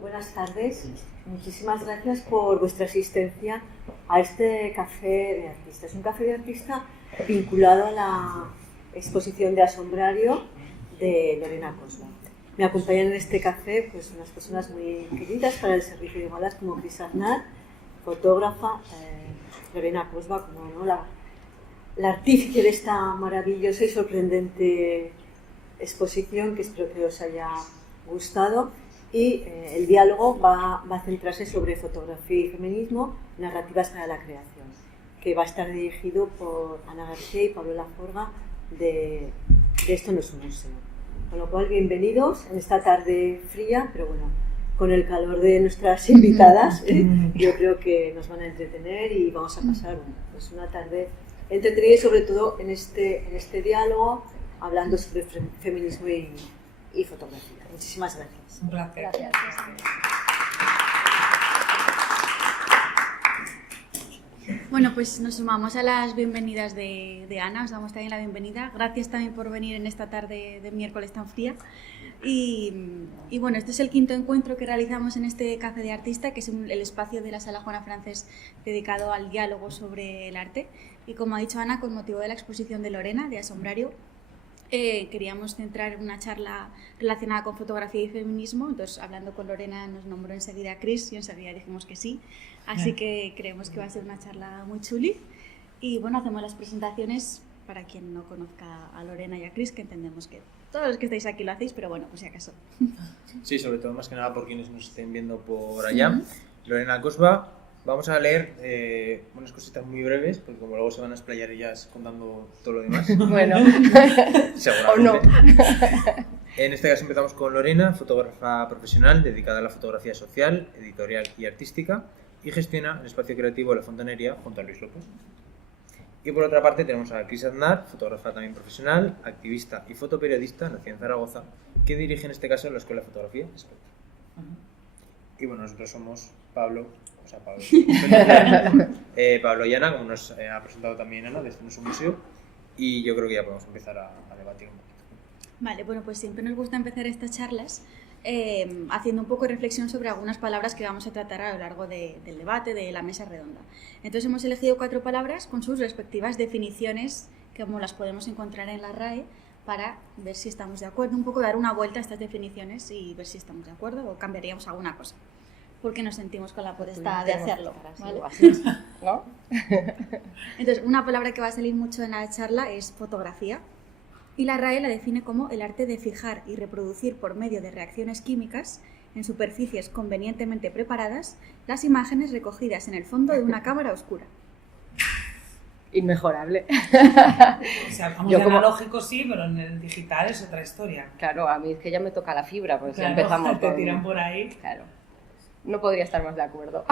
Buenas tardes. Muchísimas gracias por vuestra asistencia a este café de artista. Es un café de artista vinculado a la exposición de Asombrario de Lorena Cosba. Me acompañan en este café pues, unas personas muy queridas para el servicio de igualdad como Cris Aznar, fotógrafa, Lorena Cosba, como ¿no? la artífice de esta maravillosa y sorprendente exposición que espero que os haya gustado. Y el diálogo va a centrarse sobre fotografía y feminismo, narrativas para la creación, que va a estar dirigido por Ana García y Pablo Laforga de Esto no es un museo. Con lo cual, bienvenidos en esta tarde fría, pero bueno, con el calor de nuestras invitadas, yo creo que nos van a entretener y vamos a pasar pues una tarde entretenida y sobre todo en este diálogo, hablando sobre feminismo y fotografía. Muchísimas gracias. Un placer. Gracias. Bueno, pues nos sumamos a las bienvenidas de Ana, os damos también la bienvenida. Gracias también por venir en esta tarde de miércoles tan fría. Y bueno, este es el quinto encuentro que realizamos en este Café de Artista, que es el espacio de la Sala Juana Francés dedicado al diálogo sobre el arte. Y como ha dicho Ana, con motivo de la exposición de Lorena, de Asombrario, queríamos centrar una charla relacionada con fotografía y feminismo. Entonces, hablando con Lorena, nos nombró enseguida a Cris y enseguida dijimos que sí. Así que creemos que va a ser una charla muy chuli. Y bueno, hacemos las presentaciones para quien no conozca a Lorena y a Cris, que entendemos que todos los que estáis aquí lo hacéis, pero bueno, pues si acaso. Sí, sobre todo más que nada por quienes nos estén viendo por allá. Lorena Cosba. Vamos a leer unas cositas muy breves, porque como luego se van a explayar ellas contando todo lo demás. Bueno, seguramente. O no. En este caso empezamos con Lorena, fotógrafa profesional dedicada a la fotografía social, editorial y artística, y gestiona el espacio creativo de La Fontanería junto a Luis López. Y por otra parte tenemos a Cris Aznar, fotógrafa también profesional, activista y fotoperiodista, nacida en Zaragoza, que dirige en este caso la Escuela de Fotografía Spectro. Y bueno, nosotros somos Pablo y Ana, como nos ha presentado también Ana, de Esto no es un museo, y yo creo que ya podemos empezar a debatir un poquito. Vale, bueno, pues siempre nos gusta empezar estas charlas haciendo un poco de reflexión sobre algunas palabras que vamos a tratar a lo largo del debate, de la mesa redonda. Entonces hemos elegido 4 palabras con sus respectivas definiciones, como las podemos encontrar en la RAE, para ver si estamos de acuerdo, un poco dar una vuelta a estas definiciones y ver si estamos de acuerdo o cambiaríamos alguna cosa, porque nos sentimos con la potestad de hacerlo, ¿vale? ¿No? Entonces, una palabra que va a salir mucho en la charla es fotografía, y la RAE la define como el arte de fijar y reproducir por medio de reacciones químicas en superficies convenientemente preparadas las imágenes recogidas en el fondo de una cámara oscura. Inmejorable. O sea, vamos, Yo en como- analógico sí, pero en el digital es otra historia. Claro, a mí es que ya me toca la fibra, pues Claro, empezamos te con... tiran por ahí. Claro. No podría estar más de acuerdo.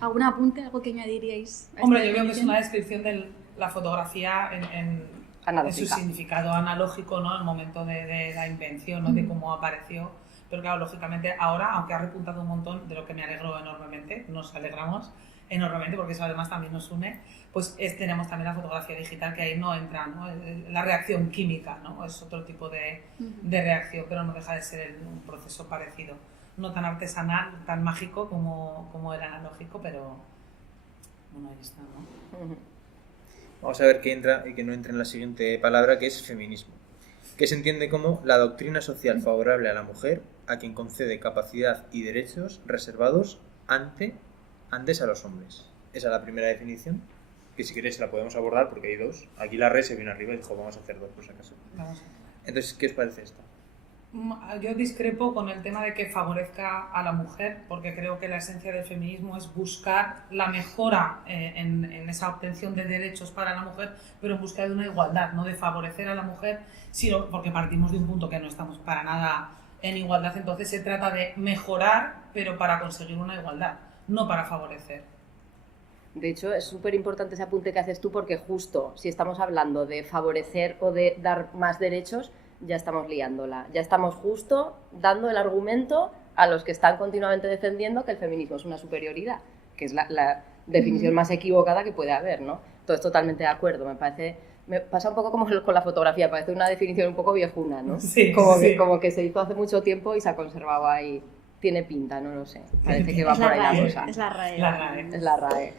¿Algún apunte, algo que añadiríais? A Hombre, esta yo creo que es definición? una descripción de la fotografía en su Analógica. significado analógico, ¿no? El momento de la invención, ¿no? De cómo apareció. Pero claro, lógicamente ahora, aunque ha repuntado un montón, de lo que me alegro enormemente, nos alegramos enormemente porque eso además también nos une, pues tenemos también la fotografía digital, que ahí no entra, ¿no? La reacción química, ¿no? Es otro tipo de reacción, pero no deja de ser un proceso parecido. No tan artesanal, tan mágico como el analógico, pero bueno, ahí está, ¿no? Vamos a ver qué entra y qué no entra en la siguiente palabra, que es feminismo, que se entiende como la doctrina social favorable a la mujer, a quien concede capacidad y derechos reservados antes a los hombres. Esa es la primera definición, que si queréis la podemos abordar porque hay 2. Aquí la red se vino arriba y dijo vamos a hacer 2 por si acaso. Vamos a ver. Entonces, ¿qué os parece esto? Yo discrepo con el tema de que favorezca a la mujer, porque creo que la esencia del feminismo es buscar la mejora en esa obtención de derechos para la mujer, pero en busca de una igualdad, no de favorecer a la mujer, sino porque partimos de un punto que no estamos para nada en igualdad. Entonces se trata de mejorar, pero para conseguir una igualdad, no para favorecer. De hecho, es súper importante ese apunte que haces tú, porque justo si estamos hablando de favorecer o de dar más derechos, ya estamos liándola. Ya estamos justo dando el argumento a los que están continuamente defendiendo que el feminismo es una superioridad, que es la definición más equivocada que puede haber, ¿no? Entonces, totalmente de acuerdo. Me pasa un poco como con la fotografía, parece una definición un poco viejuna, ¿no? Sí, como sí. como que se hizo hace mucho tiempo y se ha conservado ahí. tiene pinta, no lo sé. Parece que va por ahí la cosa. Es la RAE. La RAE. Es la RAE.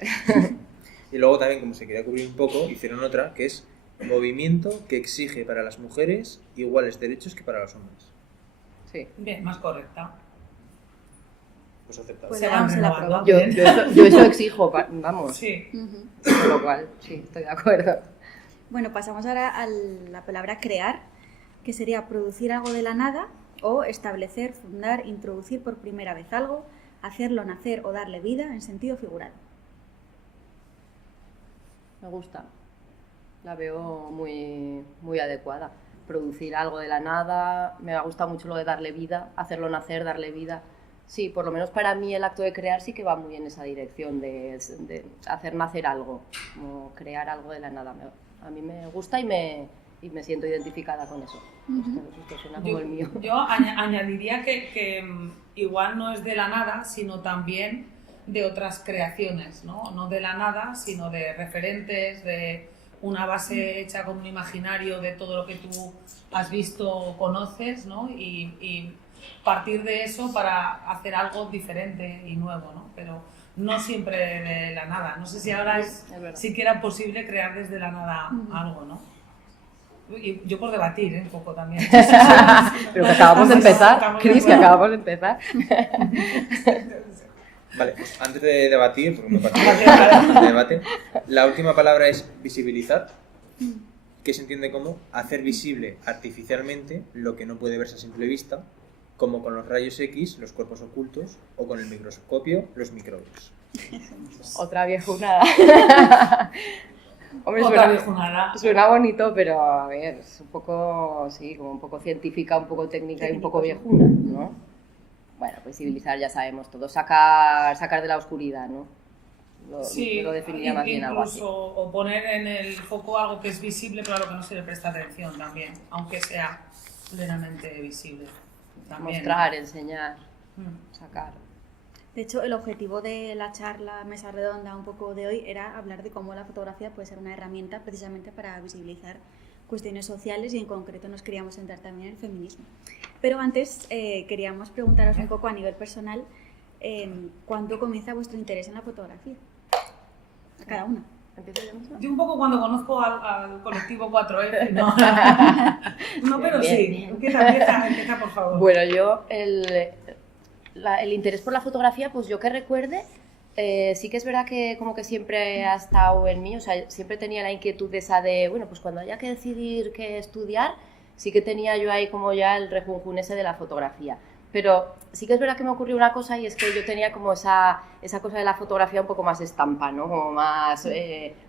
Y luego también, como se quería cubrir un poco, hicieron otra que es movimiento que exige para las mujeres iguales derechos que para los hombres. Sí. Bien, más correcta. Pues aceptado. Pues Se le van damos el renovando. aprobado. Yo eso exijo, vamos. Sí. Ujú. Con lo cual, sí, estoy de acuerdo. Bueno, pasamos ahora a la palabra crear, que sería producir algo de la nada o establecer, fundar, introducir por primera vez algo, hacerlo nacer o darle vida en sentido figurado. Me gusta. La veo muy, muy adecuada. Producir algo de la nada, me gusta mucho lo de darle vida, hacerlo nacer, darle vida. Sí, por lo menos para mí el acto de crear sí que va muy en esa dirección, de hacer nacer algo, como crear algo de la nada. A mí me gusta y me siento identificada con eso. Esto suena como el mío. Yo añadiría que igual no es de la nada, sino también de otras creaciones, ¿no? No de la nada, sino de referentes, de una base hecha con un imaginario de todo lo que tú has visto o conoces, ¿no? Y partir de eso para hacer algo diferente y nuevo, ¿no? Pero no siempre de la nada. No sé si ahora es siquiera posible crear desde la nada algo, ¿no? Y yo por debatir, un poco también. Pero que acabamos de empezar, Cris, que acabamos de empezar. Vale, pues antes de debatir, porque me parece de debate, la última palabra es visibilizar, que se entiende como hacer visible artificialmente lo que no puede verse a simple vista, como con los rayos X, los cuerpos ocultos, o con el microscopio, los microbios. Otra viejunada. Hombre, Otra viejunada. Suena bonito, pero a ver, es un poco, sí, como un poco científica, un poco técnica y un poco viejuna, ¿no? Bueno, pues visibilizar ya sabemos todo, sacar de la oscuridad, ¿no? Sí, lo definiría más bien algo así. Incluso o poner en el foco algo que es visible, pero a lo que no se le presta atención también, aunque sea plenamente visible. También. Mostrar, enseñar, sacar. De hecho, el objetivo de la charla Mesa Redonda un poco de hoy era hablar de cómo la fotografía puede ser una herramienta precisamente para visibilizar cuestiones sociales y en concreto nos queríamos centrar también en el feminismo. Pero antes queríamos preguntaros un poco a nivel personal ¿cuándo comienza vuestro interés en la fotografía? A cada una. ¿Empiezo yo misma? Yo un poco cuando conozco al colectivo 4F, no, no pero Bien, sí, bien. Empieza por favor. Bueno, yo el interés por la fotografía, pues yo que recuerde, sí que es verdad que como que siempre ha estado en mí, o sea, siempre tenía la inquietud esa de, bueno, pues cuando haya que decidir qué estudiar, sí que tenía yo ahí como ya el rejunjún ese de la fotografía. Pero sí que es verdad que me ocurrió una cosa y es que yo tenía como esa cosa de la fotografía un poco más estampa, ¿no? Como más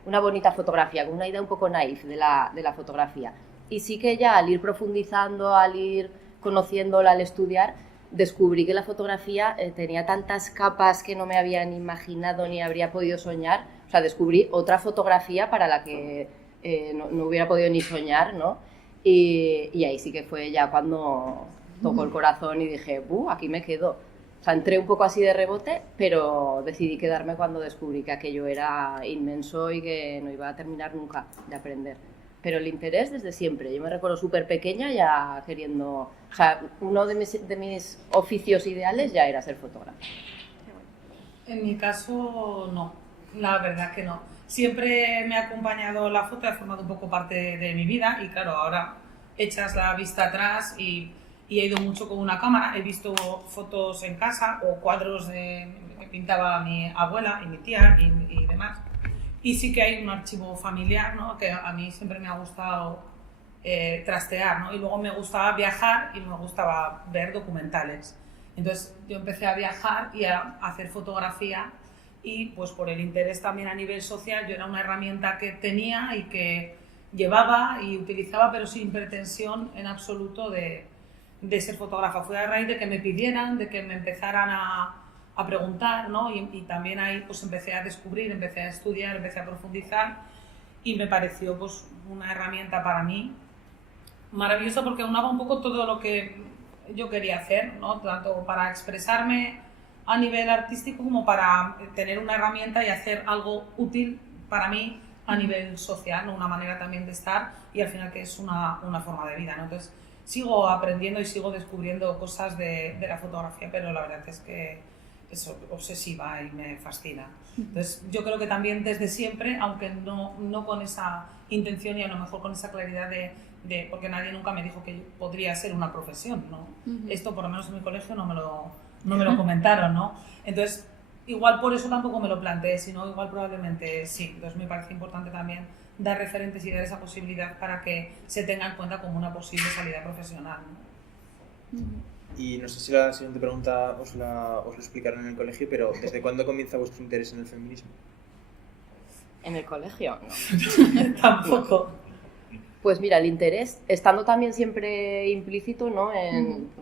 una bonita fotografía, con una idea un poco naif de la fotografía. Y sí que ya al ir profundizando, al ir conociéndola, al estudiar, descubrí que la fotografía tenía tantas capas que no me había ni imaginado ni habría podido soñar. O sea, descubrí otra fotografía para la que no hubiera podido ni soñar, ¿no? Y ahí sí que fue ya cuando tocó el corazón y dije, aquí me quedo. O sea, entré un poco así de rebote, pero decidí quedarme cuando descubrí que aquello era inmenso y que no iba a terminar nunca de aprender. Pero el interés desde siempre. Yo me recuerdo súper pequeña ya queriendo... O sea, uno de mis oficios ideales ya era ser fotógrafa. En mi caso, no. La verdad que no. Siempre me ha acompañado la foto, ha formado un poco parte de mi vida y claro, ahora echas la vista atrás y he ido mucho con una cámara. He visto fotos en casa o cuadros que pintaba mi abuela y mi tía y demás. Y sí que hay un archivo familiar, ¿no? Que a mí siempre me ha gustado trastear, ¿no? Y luego me gustaba viajar y me gustaba ver documentales. Entonces yo empecé a viajar y a hacer fotografía y pues por el interés también a nivel social yo era una herramienta que tenía y que llevaba y utilizaba pero sin pretensión en absoluto de ser fotógrafa. Fue a raíz de que me pidieran, de que me empezaran a preguntar, ¿no? Y también ahí pues empecé a descubrir, empecé a estudiar, empecé a profundizar y me pareció pues una herramienta para mí maravillosa porque aunaba un poco todo lo que yo quería hacer, ¿no? Tanto para expresarme a nivel artístico como para tener una herramienta y hacer algo útil para mí a nivel social, ¿no? Una manera también de estar y al final que es una forma de vida, ¿no? Entonces sigo aprendiendo y sigo descubriendo cosas de la fotografía, pero la verdad es que es obsesiva y me fascina. Entonces, yo creo que también desde siempre, aunque no con esa intención y a lo mejor con esa claridad porque nadie nunca me dijo que podría ser una profesión, ¿no? Esto, por lo menos en mi colegio, no me lo comentaron, ¿no? Entonces, igual por eso tampoco me lo planteé, sino igual probablemente sí. Entonces, me parece importante también dar referentes y dar esa posibilidad para que se tenga en cuenta como una posible salida profesional, ¿no? Y no sé si la siguiente pregunta os lo explicaron en el colegio, pero ¿desde cuándo comienza vuestro interés en el feminismo? ¿En el colegio? No. Tampoco. Pues mira, el interés, estando también siempre implícito, ¿no?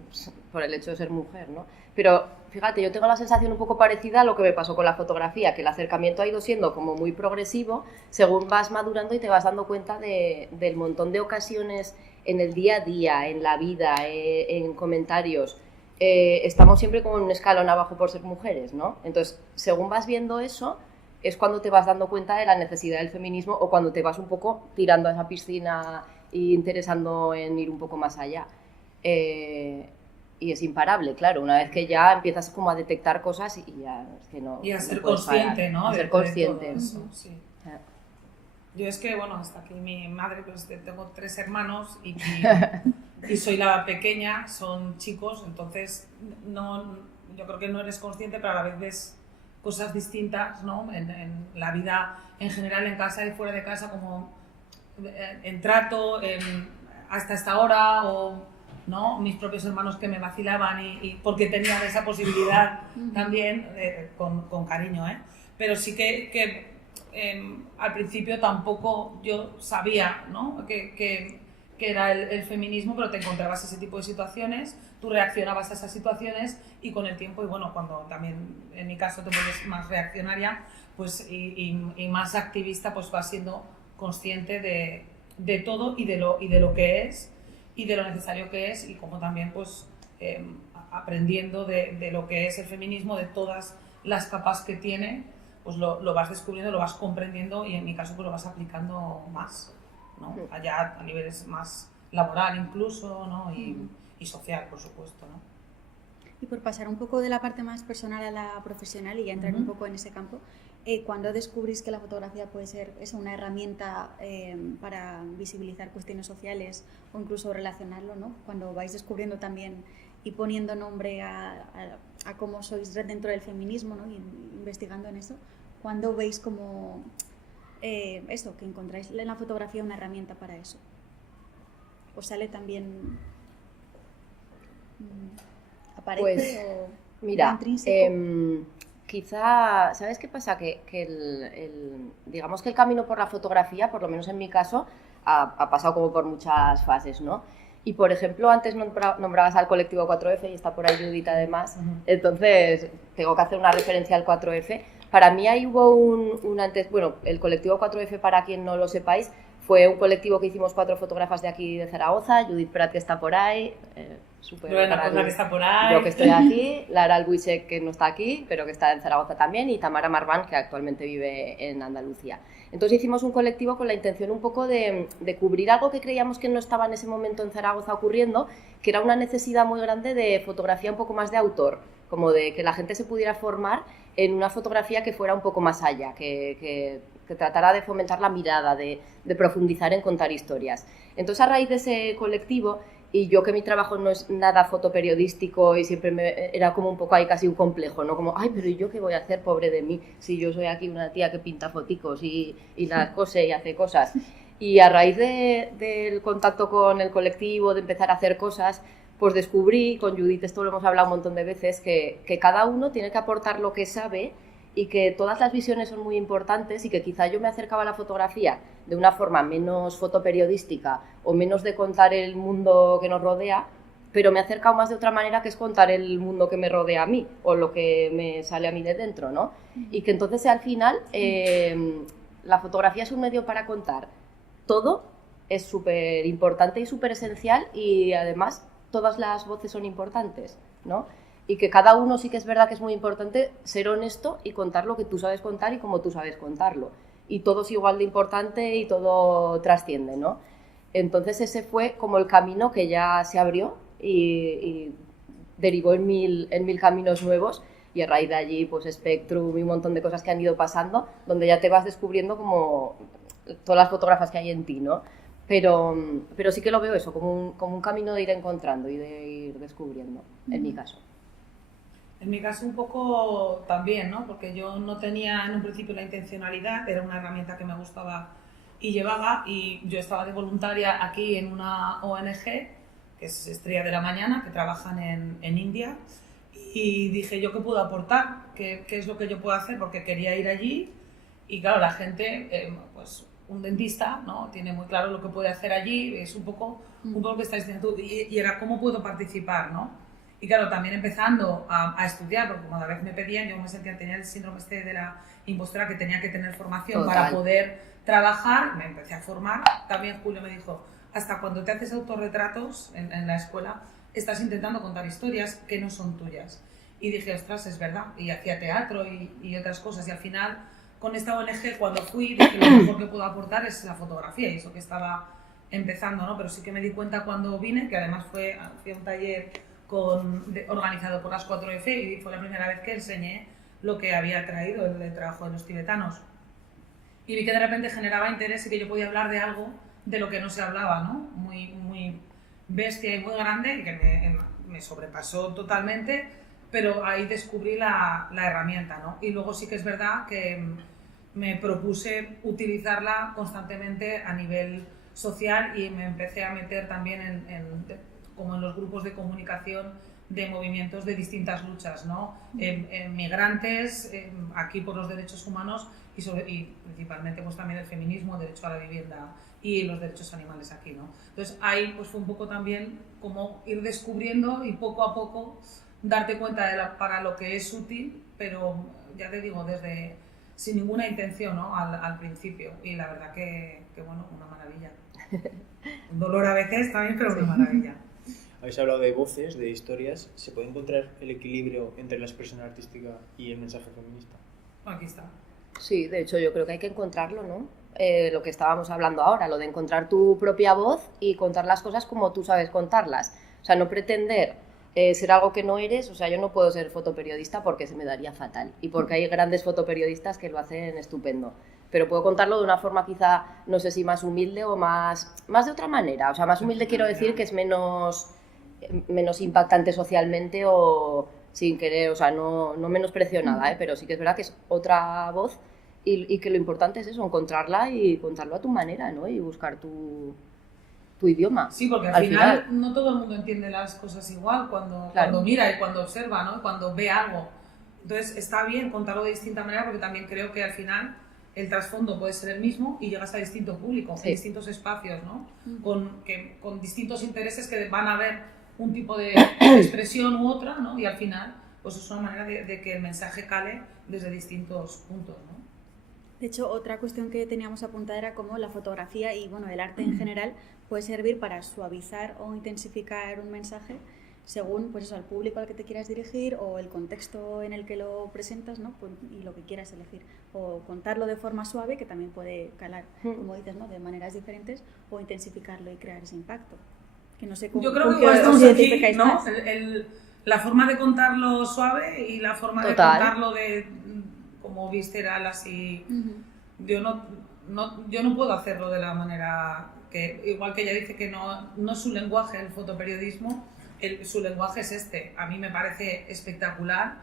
Pues, por el hecho de ser mujer, ¿no? Pero fíjate, yo tengo la sensación un poco parecida a lo que me pasó con la fotografía, que el acercamiento ha ido siendo como muy progresivo según vas madurando y te vas dando cuenta del montón de ocasiones en el día a día, en la vida, en comentarios. Estamos siempre como un escalón abajo por ser mujeres, ¿no? Entonces, según vas viendo eso, es cuando te vas dando cuenta de la necesidad del feminismo o cuando te vas un poco tirando a esa piscina e interesando en ir un poco más allá. Y es imparable, claro, una vez que ya empiezas como a detectar cosas y ya es que no. Y a ser puedes consciente, parar. ¿no? A ser consciente. De todo eso, sí. Yo es que, bueno, hasta aquí mi madre, pues tengo 3 hermanos y soy la pequeña, son chicos, entonces yo creo que no eres consciente, pero a la vez ves cosas distintas, ¿no? En la vida en general, en casa y fuera de casa, como en trato, hasta esta hora, o ¿no? Mis propios hermanos que me vacilaban y porque tenían esa posibilidad también, con cariño, ¿eh? Pero sí que al principio tampoco yo sabía, ¿no? que era el feminismo, pero te encontrabas ese tipo de situaciones, tú reaccionabas a esas situaciones y con el tiempo, y bueno, cuando también en mi caso te vuelves más reaccionaria pues, y más activista, pues vas siendo consciente de todo y de lo que es y de lo necesario que es, y como también pues aprendiendo de lo que es el feminismo, de todas las capas que tiene, pues lo vas descubriendo, lo vas comprendiendo y en mi caso pues lo vas aplicando más, ¿no? Allá a niveles más laboral incluso, ¿no? Y social, por supuesto, ¿no? Y por pasar un poco de la parte más personal a la profesional y ya entrar un poco en ese campo, ¿cuándo descubrís que la fotografía puede ser una herramienta para visibilizar cuestiones sociales o incluso relacionarlo, ¿no? Cuando vais descubriendo también y poniendo nombre a cómo sois dentro del feminismo, ¿no? Y investigando en eso, ¿cuándo veis como eso, que encontráis en la fotografía una herramienta para eso? ¿Os sale también, aparece Pues, o mira, intrínseco? quizá, ¿sabes qué pasa? Que digamos que el camino por la fotografía, por lo menos en mi caso, ha pasado como por muchas fases, ¿no? Y, por ejemplo, antes nombrabas al colectivo 4F y está por ahí Judith además, entonces tengo que hacer una referencia al 4F. Para mí ahí hubo un antes, bueno, el colectivo 4F, para quien no lo sepáis, fue un colectivo que hicimos 4 fotógrafas de aquí de Zaragoza, Judith Prat, que está por ahí, Lorena Cosa, que está por ahí, yo que estoy aquí, Lara Albuisek, que no está aquí, pero que está en Zaragoza también, y Tamara Marván, que actualmente vive en Andalucía. Entonces hicimos un colectivo con la intención un poco de cubrir algo que creíamos que no estaba en ese momento en Zaragoza ocurriendo, que era una necesidad muy grande de fotografía un poco más de autor, como de que la gente se pudiera formar en una fotografía que fuera un poco más allá, que tratara de fomentar la mirada, de profundizar en contar historias. Entonces, a raíz de ese colectivo, y yo que mi trabajo no es nada fotoperiodístico y siempre era como un poco ahí casi un complejo, ¿no? Como, ay, pero ¿y yo qué voy a hacer, pobre de mí, si yo soy aquí una tía que pinta foticos y las cose y hace cosas? Y a raíz del contacto con el colectivo, de empezar a hacer cosas, pues descubrí, con Judith esto lo hemos hablado un montón de veces, que cada uno tiene que aportar lo que sabe y que todas las visiones son muy importantes y que quizá yo me acercaba a la fotografía de una forma menos fotoperiodística o menos de contar el mundo que nos rodea, pero me he acercado más de otra manera, que es contar el mundo que me rodea a mí o lo que me sale a mí de dentro, ¿no? Y que entonces al final la fotografía es un medio para contar todo, es súper importante y súper esencial, y además todas las voces son importantes, ¿no? Y que cada uno sí que es verdad que es muy importante ser honesto y contar lo que tú sabes contar y como tú sabes contarlo. Y todo es igual de importante y todo trasciende, ¿no? Entonces ese fue como el camino que ya se abrió y derivó en mil caminos nuevos, y a raíz de allí pues Spectrum y un montón de cosas que han ido pasando, donde ya te vas descubriendo como todas las fotógrafas que hay en ti, ¿no? Pero sí que lo veo eso, como un camino de ir encontrando y de ir descubriendo, en mi caso. En mi caso un poco también, ¿no? Porque yo no tenía en un principio la intencionalidad, era una herramienta que me gustaba y llevaba, y yo estaba de voluntaria aquí en una ONG, que es Estrella de la Mañana, que trabajan en India, y dije, ¿yo qué puedo aportar? ¿Qué es lo que yo puedo hacer? Porque quería ir allí, y claro, la gente, pues un dentista, ¿no? Tiene muy claro lo que puede hacer allí, es un poco lo que estáis diciendo tú, y era cómo puedo participar, ¿no? Y claro, también empezando a estudiar, porque como a la vez me pedían, yo me sentía, tenía el síndrome de la impostora, que tenía que tener formación para poder trabajar, me empecé a formar. También Julio me dijo, hasta cuando te haces autorretratos en la escuela, estás intentando contar historias que no son tuyas. Y dije, ostras, es verdad, y hacía teatro y otras cosas, y al final, con esta ONG, cuando fui, dije, lo mejor que puedo aportar es la fotografía, y eso que estaba empezando, ¿no? Pero sí que me di cuenta cuando vine, que además fui a un taller organizado por las 4F, y fue la primera vez que enseñé lo que había traído el trabajo de los tibetanos. Y vi que de repente generaba interés y que yo podía hablar de algo de lo que no se hablaba, ¿no? Muy bestia y muy grande, y que me sobrepasó totalmente, pero ahí descubrí la herramienta, ¿no? Y luego sí que es verdad que me propuse utilizarla constantemente a nivel social, y me empecé a meter también como en los grupos de comunicación de movimientos de distintas luchas, ¿no? Migrantes, aquí por los derechos humanos, y principalmente pues también el feminismo, el derecho a la vivienda y los derechos animales aquí, ¿no? Entonces ahí pues fue un poco también como ir descubriendo y poco a poco darte cuenta para lo que es útil, pero ya te digo, sin ninguna intención, ¿no? al principio, y la verdad que bueno, una maravilla. Un dolor a veces también, pero una maravilla. Habéis hablado de voces, de historias. ¿Se puede encontrar el equilibrio entre la expresión artística y el mensaje feminista? Aquí está. Sí, de hecho yo creo que hay que encontrarlo, ¿no? Lo que estábamos hablando ahora, lo de encontrar tu propia voz y contar las cosas como tú sabes contarlas. O sea, no pretender ser algo que no eres. O sea, yo no puedo ser fotoperiodista porque se me daría fatal, y porque hay grandes fotoperiodistas que lo hacen estupendo. Pero puedo contarlo de una forma quizá, no sé si más humilde o más de otra manera. O sea, más humilde quiero decir que es menos impactante socialmente o sin querer, o sea, no menosprecio nada, pero sí que es verdad que es otra voz, y que lo importante es eso, encontrarla y contarlo a tu manera, ¿no? Y buscar tu idioma. Sí, porque al final no todo el mundo entiende las cosas igual cuando mira y cuando observa, ¿no? Y cuando ve algo. Entonces está bien contarlo de distinta manera, porque también creo que al final el trasfondo puede ser el mismo y llegas a distinto público, en distintos espacios, ¿no? Con distintos intereses que van a ver un tipo de expresión u otra, ¿no? Y al final pues es una manera de que el mensaje cale desde distintos puntos, ¿no? De hecho, otra cuestión que teníamos apuntada era cómo la fotografía y bueno, el arte en general puede servir para suavizar o intensificar un mensaje según pues eso, al público al que te quieras dirigir o el contexto en el que lo presentas, ¿no? Pues, y lo que quieras elegir. O contarlo de forma suave, que también puede calar, como dices, ¿no? De maneras diferentes, o intensificarlo y crear ese impacto. Que no sé cómo, yo creo que igual estamos aquí, ¿no? La forma de contarlo suave y la forma de contarlo como visceral, así. Yo no puedo hacerlo de la manera que, igual que ella dice que no es su lenguaje el fotoperiodismo, su lenguaje es este. A mí me parece espectacular,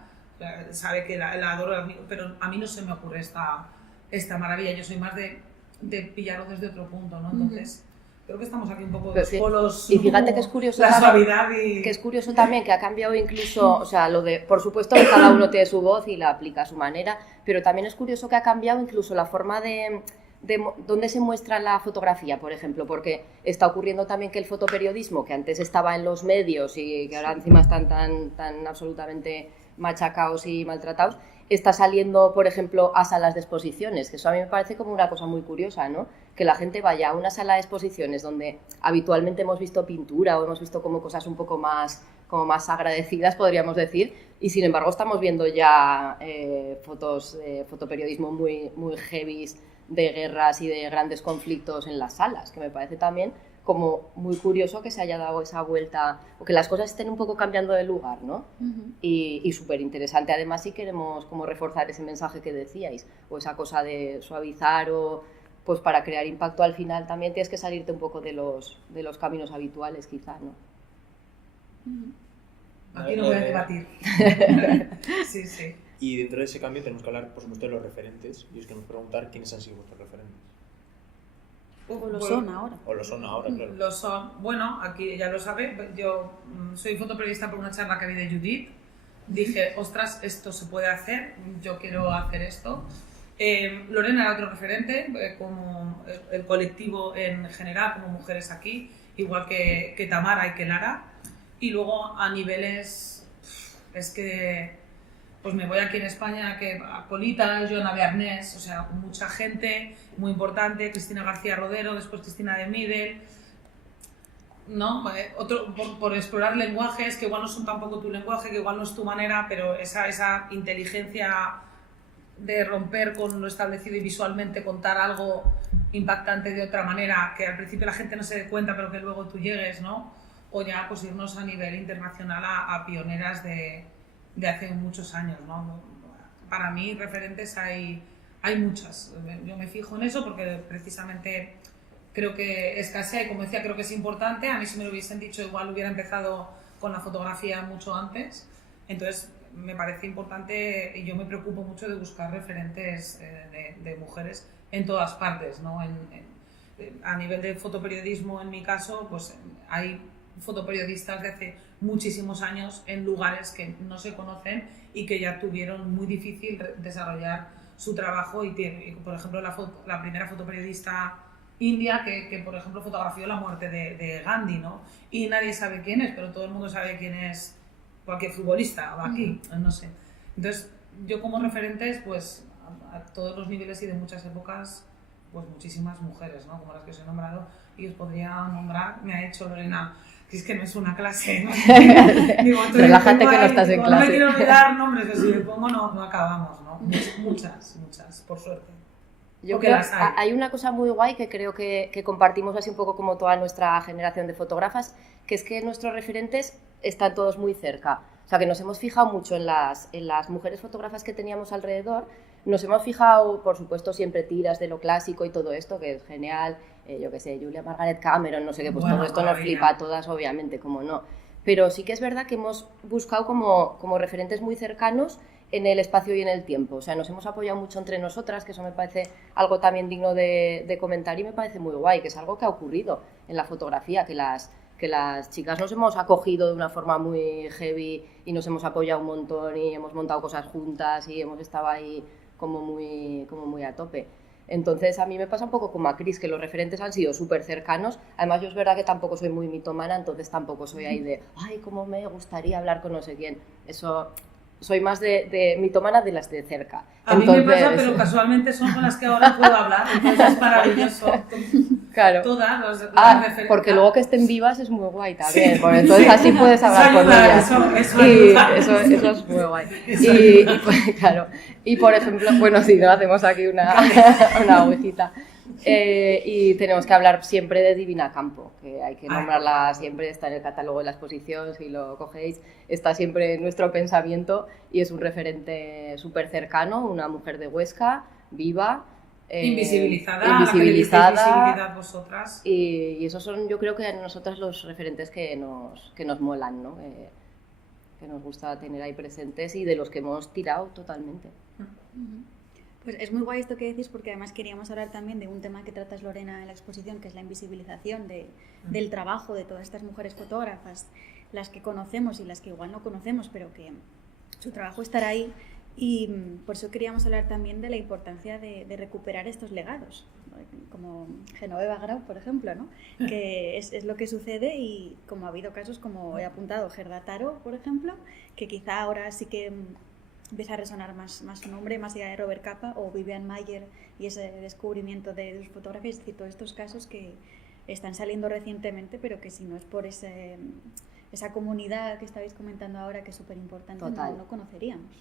sabe que la adoro, pero a mí no se me ocurre esta maravilla. Yo soy más de pillarlo desde otro punto, ¿no? Entonces, creo que estamos aquí un poco de polos. Y fíjate que es curioso la también, suavidad y... que es curioso también que ha cambiado incluso, o sea, lo de, por supuesto que cada uno tiene su voz y la aplica a su manera, pero también es curioso que ha cambiado incluso la forma de dónde se muestra la fotografía, por ejemplo, porque está ocurriendo también que el fotoperiodismo, que antes estaba en los medios y que ahora encima están tan absolutamente machacados y maltratados, está saliendo, por ejemplo, a salas de exposiciones, que eso a mí me parece como una cosa muy curiosa, ¿no? Que la gente vaya a una sala de exposiciones donde habitualmente hemos visto pintura o hemos visto como cosas un poco más agradecidas, podríamos decir, y sin embargo estamos viendo ya fotoperiodismo muy heavy de guerras y de grandes conflictos en las salas, que me parece también como muy curioso que se haya dado esa vuelta, o que las cosas estén un poco cambiando de lugar, ¿no? Y súper interesante, además, si queremos como reforzar ese mensaje que decíais, o esa cosa de suavizar, o pues para crear impacto al final también tienes que salirte un poco de los caminos habituales, quizá, ¿no? Aquí no voy a debatir. Sí, sí. Y dentro de ese cambio tenemos que hablar, por supuesto, de los referentes, y os queremos preguntar quiénes han sido vuestros referentes. O lo son ahora. O lo son ahora, claro. Lo son. Bueno, aquí ya lo sabe, yo soy fotoperiodista por una charla que vi de Judith. Dije, ostras, esto se puede hacer, yo quiero hacer esto. Lorena era otro referente, como el colectivo en general, como mujeres aquí, igual que Tamara y que Lara. Y luego a niveles, es que pues me voy aquí en España, que a Colita, Joana Bearnés, o sea, mucha gente muy importante, Cristina García Rodero, después Cristina de Midel, ¿no? Otro, por explorar lenguajes que igual no son tampoco tu lenguaje, que igual no es tu manera, pero esa inteligencia de romper con lo establecido y visualmente contar algo impactante de otra manera, que al principio la gente no se dé cuenta, pero que luego tú llegues, ¿no? O ya pues irnos a nivel internacional a pioneras de hace muchos años, ¿no? Para mí referentes hay muchas. Yo me fijo en eso porque precisamente creo que escasea y como decía creo que es importante. A mí si me lo hubiesen dicho igual hubiera empezado con la fotografía mucho antes. Entonces me parece importante y yo me preocupo mucho de buscar referentes de mujeres en todas partes, ¿no? A nivel de fotoperiodismo en mi caso pues hay fotoperiodistas de hace muchísimos años en lugares que no se conocen y que ya tuvieron muy difícil desarrollar su trabajo y por ejemplo la primera fotoperiodista india que por ejemplo fotografió la muerte de Gandhi, ¿no? Y nadie sabe quién es, pero todo el mundo sabe quién es cualquier futbolista o aquí, no sé. Entonces yo como referentes pues a todos los niveles y de muchas épocas pues muchísimas mujeres, ¿no? Como las que os he nombrado y os podría nombrar, me ha hecho Lorena. Es que no es una clase, ¿no? Digo, relájate que no estás en clase. No me quiero olvidar nombres, pero si me pongo no acabamos, ¿no? Muchas, por suerte. Yo creo que hay una cosa muy guay que creo que compartimos así un poco como toda nuestra generación de fotógrafas, que es que nuestros referentes están todos muy cerca. O sea, que nos hemos fijado mucho en las mujeres fotógrafas que teníamos alrededor. Nos hemos fijado, por supuesto, siempre tiras de lo clásico y todo esto, que es genial. Yo qué sé, Julia Margaret Cameron, no sé qué, pues bueno, todo esto nos flipa a todas, obviamente, como no. Pero sí que es verdad que hemos buscado como referentes muy cercanos en el espacio y en el tiempo. O sea, nos hemos apoyado mucho entre nosotras, que eso me parece algo también digno de comentar y me parece muy guay, que es algo que ha ocurrido en la fotografía, que las chicas nos hemos acogido de una forma muy heavy y nos hemos apoyado un montón y hemos montado cosas juntas y hemos estado ahí como muy a tope. Entonces a mí me pasa un poco como a Cris, que los referentes han sido súper cercanos. Además yo es verdad que tampoco soy muy mitómana, entonces tampoco soy ahí de ay, cómo me gustaría hablar con no sé quién. Eso, soy más de mitómana de las de cerca. A mí me pasa, pero casualmente son con las que ahora puedo hablar, entonces es maravilloso. Claro. Todas las referentes. Porque luego que estén vivas es muy guay también, sí. Porque entonces así puedes hablar con ellas. Eso es muy guay. Claro. Y por ejemplo, bueno, si no, hacemos aquí una ovejita. Y tenemos que hablar siempre de Divina Campo, que hay que nombrarla siempre, está en el catálogo de la exposición, si lo cogéis, está siempre en nuestro pensamiento y es un referente súper cercano, una mujer de Huesca, viva, invisibilizada, visibilidad vosotras. Y esos son, yo creo que a nosotras los referentes que nos molan, ¿no? Que nos gusta tener ahí presentes y de los que hemos tirado totalmente. Pues es muy guay esto que decís porque además queríamos hablar también de un tema que tratas, Lorena, en la exposición, que es la invisibilización del trabajo de todas estas mujeres fotógrafas, las que conocemos y las que igual no conocemos, pero que su trabajo estará ahí. Y por eso queríamos hablar también de la importancia de recuperar estos legados, ¿no? Como Genoveva Grau, por ejemplo, ¿no? Que es lo que sucede y como ha habido casos, como he apuntado, Gerda Taro, por ejemplo, que quizá ahora sí que empieza a resonar más su nombre, más allá de Robert Capa o Vivian Mayer y ese descubrimiento de sus fotografías, es decir, todos estos casos que están saliendo recientemente, pero que si no es por esa comunidad que estabais comentando ahora, que es súper importante, no conoceríamos.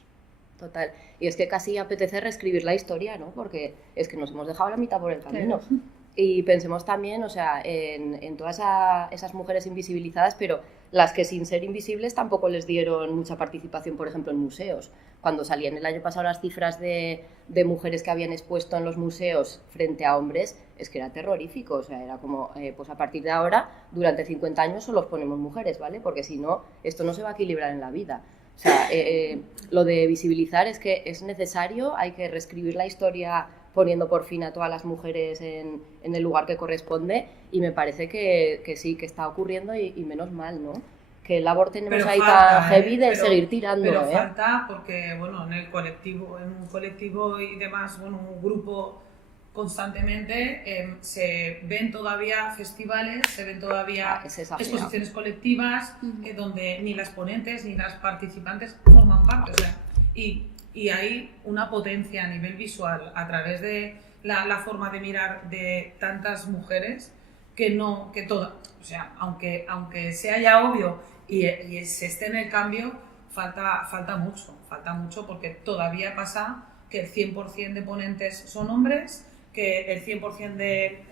Total. Y es que casi apetece reescribir la historia, ¿no? Porque es que nos hemos dejado la mitad por el camino. Claro. Y pensemos también, o sea, en todas esas mujeres invisibilizadas, pero las que sin ser invisibles tampoco les dieron mucha participación, por ejemplo, en museos. Cuando salían el año pasado las cifras de mujeres que habían expuesto en los museos frente a hombres, es que era terrorífico. O sea, era como, pues a partir de ahora, durante 50 años solo os ponemos mujeres, ¿vale? Porque si no, esto no se va a equilibrar en la vida. O sea, lo de visibilizar es que es necesario, hay que reescribir la historia poniendo por fin a todas las mujeres en el lugar que corresponde, y me parece que sí, que está ocurriendo y menos mal, ¿no? Que labor tenemos Pero ahí falta, tan heavy de seguir tirando, pero falta porque, bueno, en un colectivo y demás, bueno, un grupo constantemente se ven todavía festivales, se ven todavía exposiciones colectivas donde ni las ponentes ni las participantes forman parte, o sea, y hay una potencia a nivel visual a través de la forma de mirar de tantas mujeres o sea, aunque sea ya obvio y se esté en el cambio, falta mucho porque todavía pasa que el 100% de ponentes son hombres, que el 100% de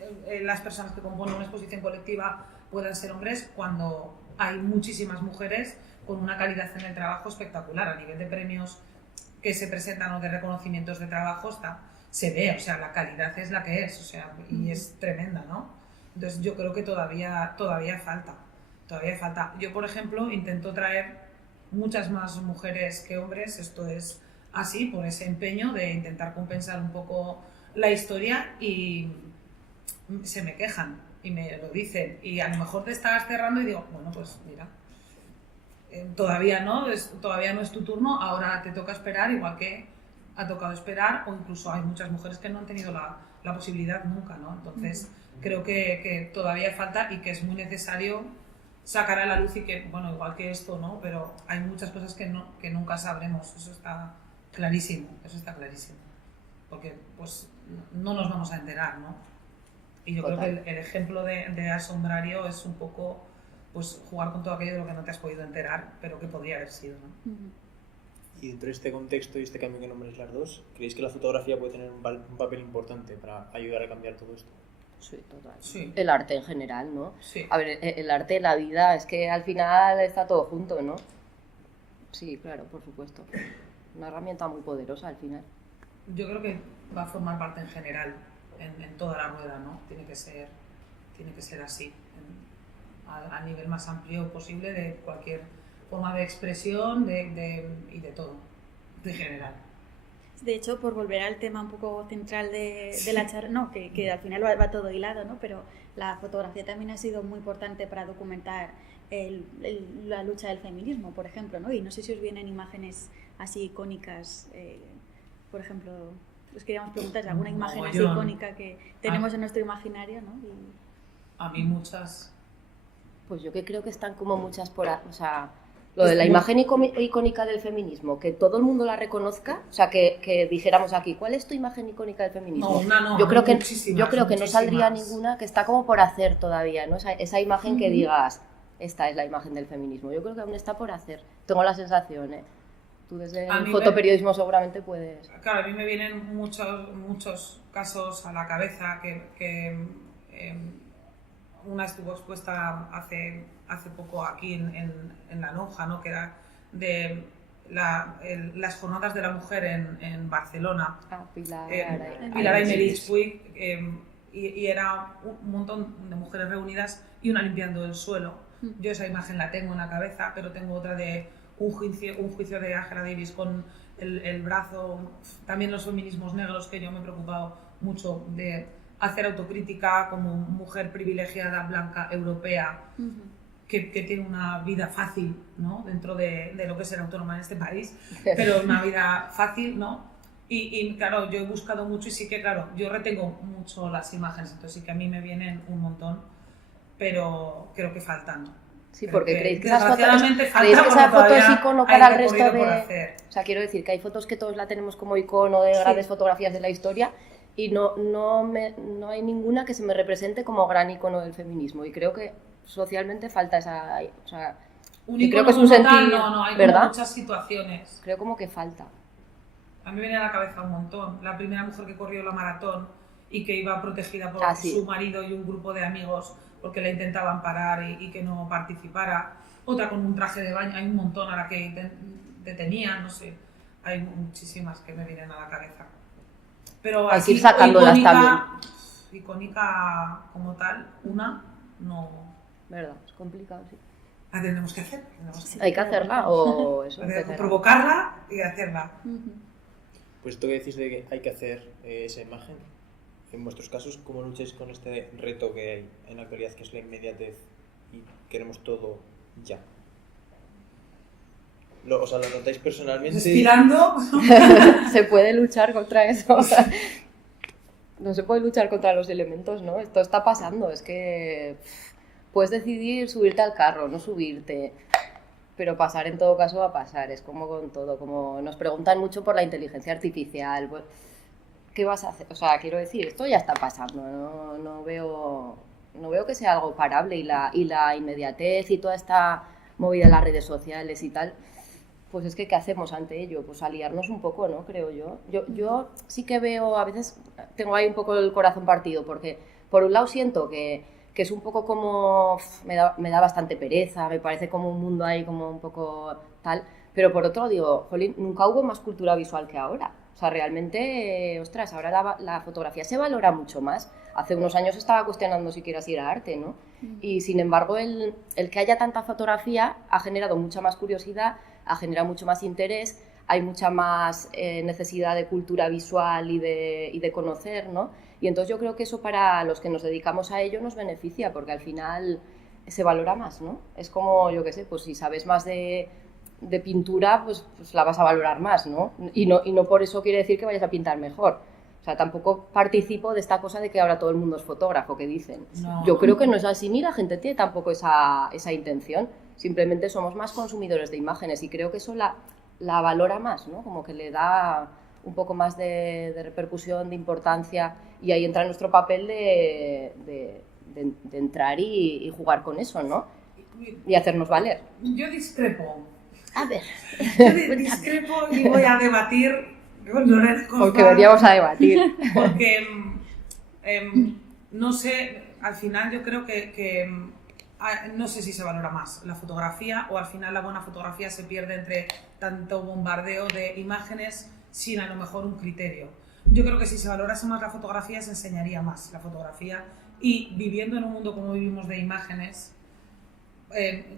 las personas que componen una exposición colectiva puedan ser hombres, cuando hay muchísimas mujeres con una calidad en el trabajo espectacular. A nivel de premios que se presentan o de reconocimientos de trabajo se ve, o sea, la calidad es la que es, o sea, y es tremenda, ¿no? Entonces yo creo que todavía falta. Yo, por ejemplo, intento traer muchas más mujeres que hombres, esto es así, por ese empeño de intentar compensar un poco la historia, y se me quejan y me lo dicen, y a lo mejor te estás cerrando y digo, bueno, pues mira, todavía no es tu turno, ahora te toca esperar, igual que ha tocado esperar, o incluso hay muchas mujeres que no han tenido la posibilidad nunca, ¿no? Entonces creo que todavía falta y que es muy necesario sacar a la luz, y que, bueno, igual que esto, ¿no? Pero hay muchas cosas que nunca sabremos, eso está clarísimo, porque pues no nos vamos a enterar, ¿no? Y yo creo que el ejemplo de Asombrario es un poco, pues, jugar con todo aquello de lo que no te has podido enterar, pero que podría haber sido, ¿no? Y dentro de este contexto y este cambio que nombres las dos, ¿creéis que la fotografía puede tener un papel importante para ayudar a cambiar todo esto? Sí, total. Sí. El arte en general, ¿no? Sí. A ver, el arte, la vida, es que al final está todo junto, ¿no? Sí, claro, por supuesto. Una herramienta muy poderosa al final. Yo creo que va a formar parte en general, en toda la rueda, ¿no? Tiene que ser así, a nivel más amplio posible, de cualquier forma de expresión y de todo, de general. De hecho, por volver al tema un poco central de la charla, no, que al final va todo hilado, ¿no? Pero la fotografía también ha sido muy importante para documentar la lucha del feminismo, por ejemplo, ¿no? Y no sé si os vienen imágenes así icónicas, por ejemplo, os queríamos preguntar alguna imagen así icónica que tenemos en nuestro imaginario, ¿no? A mí muchas. Pues yo que creo que están como muchas o sea, lo de la imagen icónica del feminismo, que todo el mundo la reconozca, o sea, que dijéramos aquí, ¿cuál es tu imagen icónica del feminismo? No, yo creo que no saldría ninguna, que está como por hacer todavía, ¿no? Esa imagen que digas, esta es la imagen del feminismo. Yo creo que aún está por hacer. Tengo la sensación, ¿eh? Tú desde el fotoperiodismo seguramente puedes... Claro, a mí me vienen muchos casos a la cabeza que una estuvo expuesta hace poco aquí en La Lonja, ¿no? Que era de las jornadas de la mujer en Barcelona. Pilar Aymerich Puig, y era un montón de mujeres reunidas y una limpiando el suelo. Yo esa imagen la tengo en la cabeza, pero tengo otra de un juicio de Angela Davis con el brazo, también los feminismos negros, que yo me he preocupado mucho de hacer autocrítica como mujer privilegiada, blanca, europea, que tiene una vida fácil, ¿no? Dentro de lo que es ser autónoma en este país, pero una vida fácil, ¿no? Y claro, yo he buscado mucho y sí que, claro, yo retengo mucho las imágenes, entonces sí que a mí me vienen un montón, pero creo que faltan. Sí, porque creéis que esa foto es icono para el resto de... O sea, quiero decir que hay fotos que todos la tenemos como icono de grandes fotografías de la historia, y no hay ninguna que se me represente como gran icono del feminismo, y creo que socialmente falta esa... O sea, creo que es un sentido, no, hay ¿verdad? Muchas situaciones. Creo como que falta. A mí me viene a la cabeza un montón. La primera mujer que corrió la maratón y que iba protegida por Sí. su marido y un grupo de amigos porque la intentaban parar y que no participara. Otra con un traje de baño, hay un montón a la que detenían, no sé, hay muchísimas que me vienen a la cabeza. Pero hay que ir así, sacándolas icónica como tal, una, no... ¿Verdad? Es complicado, sí. La tendremos que hacer. Hay que hacerla o eso. empezar. Provocarla y hacerla. Pues esto que decís de que hay que hacer esa imagen, en vuestros casos, ¿cómo lucháis con este reto que hay en la actualidad, que es la inmediatez y queremos todo ya? O sea, ¿lo notáis personalmente? Respirando. Se puede luchar contra eso. No se puede luchar contra los elementos, ¿no? Esto está pasando. Es que puedes decidir subirte al carro, no subirte. Pero pasar en todo caso va a pasar. Es como con todo. Como nos preguntan mucho por la inteligencia artificial. Pues, ¿qué vas a hacer? O sea, quiero decir, esto ya está pasando. No veo que sea algo parable. Y la inmediatez y toda esta movida de las redes sociales y tal... Pues es que, ¿qué hacemos ante ello? Pues aliarnos un poco, ¿no? Creo yo. Yo sí que veo, a veces tengo ahí un poco el corazón partido, porque por un lado siento que es un poco como... Me da bastante pereza, me parece como un mundo ahí como un poco tal, pero por otro digo, jolín, nunca hubo más cultura visual que ahora. O sea, realmente, ostras, ahora la fotografía se valora mucho más. Hace unos años estaba cuestionando siquiera si era arte, ¿no? Y sin embargo, el que haya tanta fotografía ha generado mucha más curiosidad, ha generado mucho más interés, hay mucha más necesidad de cultura visual y de conocer, ¿no? Y entonces yo creo que eso para los que nos dedicamos a ello nos beneficia, porque al final se valora más, ¿no? Es como, yo qué sé, pues si sabes más de pintura, pues la vas a valorar más, ¿no? Y no por eso quiere decir que vayas a pintar mejor. O sea, tampoco participo de esta cosa de que ahora todo el mundo es fotógrafo, que dicen. No. Yo creo que no es así, ni la gente tiene tampoco esa intención. Simplemente somos más consumidores de imágenes y creo que eso la valora más, ¿no? Como que le da un poco más de repercusión, de importancia, y ahí entra nuestro papel de entrar y jugar con eso, ¿no? Y hacernos valer. Yo discrepo. A ver. Yo discrepo y voy a debatir con Lorena Cosma. Porque veníamos a debatir. Porque, no sé, al final yo creo que no sé si se valora más la fotografía o al final la buena fotografía se pierde entre tanto bombardeo de imágenes sin a lo mejor un criterio. Yo creo que si se valorase más la fotografía se enseñaría más la fotografía y viviendo en un mundo como vivimos de imágenes,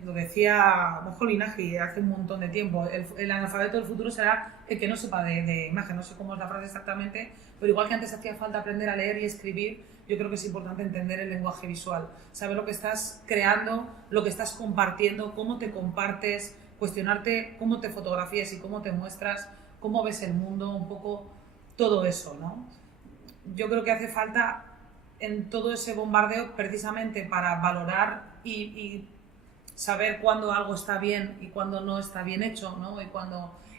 lo decía Mojo Nagy hace un montón de tiempo, el analfabeto del futuro será el que no sepa de imagen, no sé cómo es la frase exactamente, pero igual que antes hacía falta aprender a leer y escribir, yo creo que es importante entender el lenguaje visual, saber lo que estás creando, lo que estás compartiendo, cómo te compartes, cuestionarte cómo te fotografías y cómo te muestras, cómo ves el mundo, un poco todo eso, ¿no? Yo creo que hace falta en todo ese bombardeo precisamente para valorar y saber cuándo algo está bien y cuándo no está bien hecho, ¿no?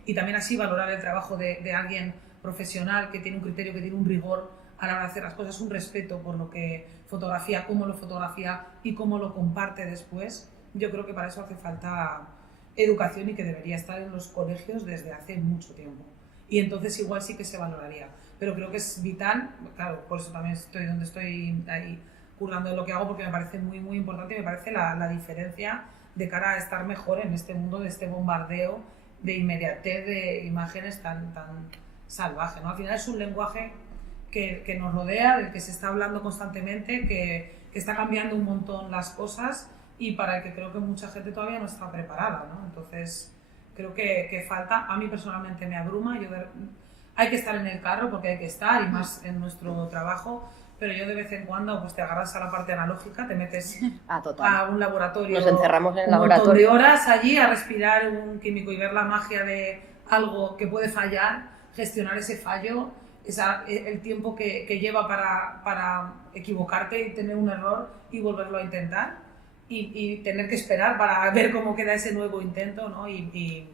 Y también así valorar el trabajo de alguien profesional que tiene un criterio, que tiene un rigor a la hora de hacer las cosas, un respeto por lo que fotografía, cómo lo fotografía y cómo lo comparte después. Yo creo que para eso hace falta educación y que debería estar en los colegios desde hace mucho tiempo. Y entonces igual sí que se valoraría. Pero creo que es vital, claro, por eso también estoy donde estoy ahí currando lo que hago, porque me parece muy, muy importante y me parece la diferencia de cara a estar mejor en este mundo, de este bombardeo de inmediatez de imágenes tan salvaje, ¿no? Al final es un lenguaje que nos rodea, del que se está hablando constantemente, que está cambiando un montón las cosas y para el que creo que mucha gente todavía no está preparada, ¿no? Entonces creo que falta, a mí personalmente me abruma, hay que estar en el carro porque hay que estar y más en nuestro trabajo, pero yo de vez en cuando pues te agarras a la parte analógica, te metes a un laboratorio, nos encerramos en el laboratorio, un montón de laboratorio horas allí a respirar un químico y ver la magia de algo que puede fallar, gestionar ese fallo, el tiempo que lleva para equivocarte y tener un error y volverlo a intentar y tener que esperar para ver cómo queda ese nuevo intento, ¿no? Y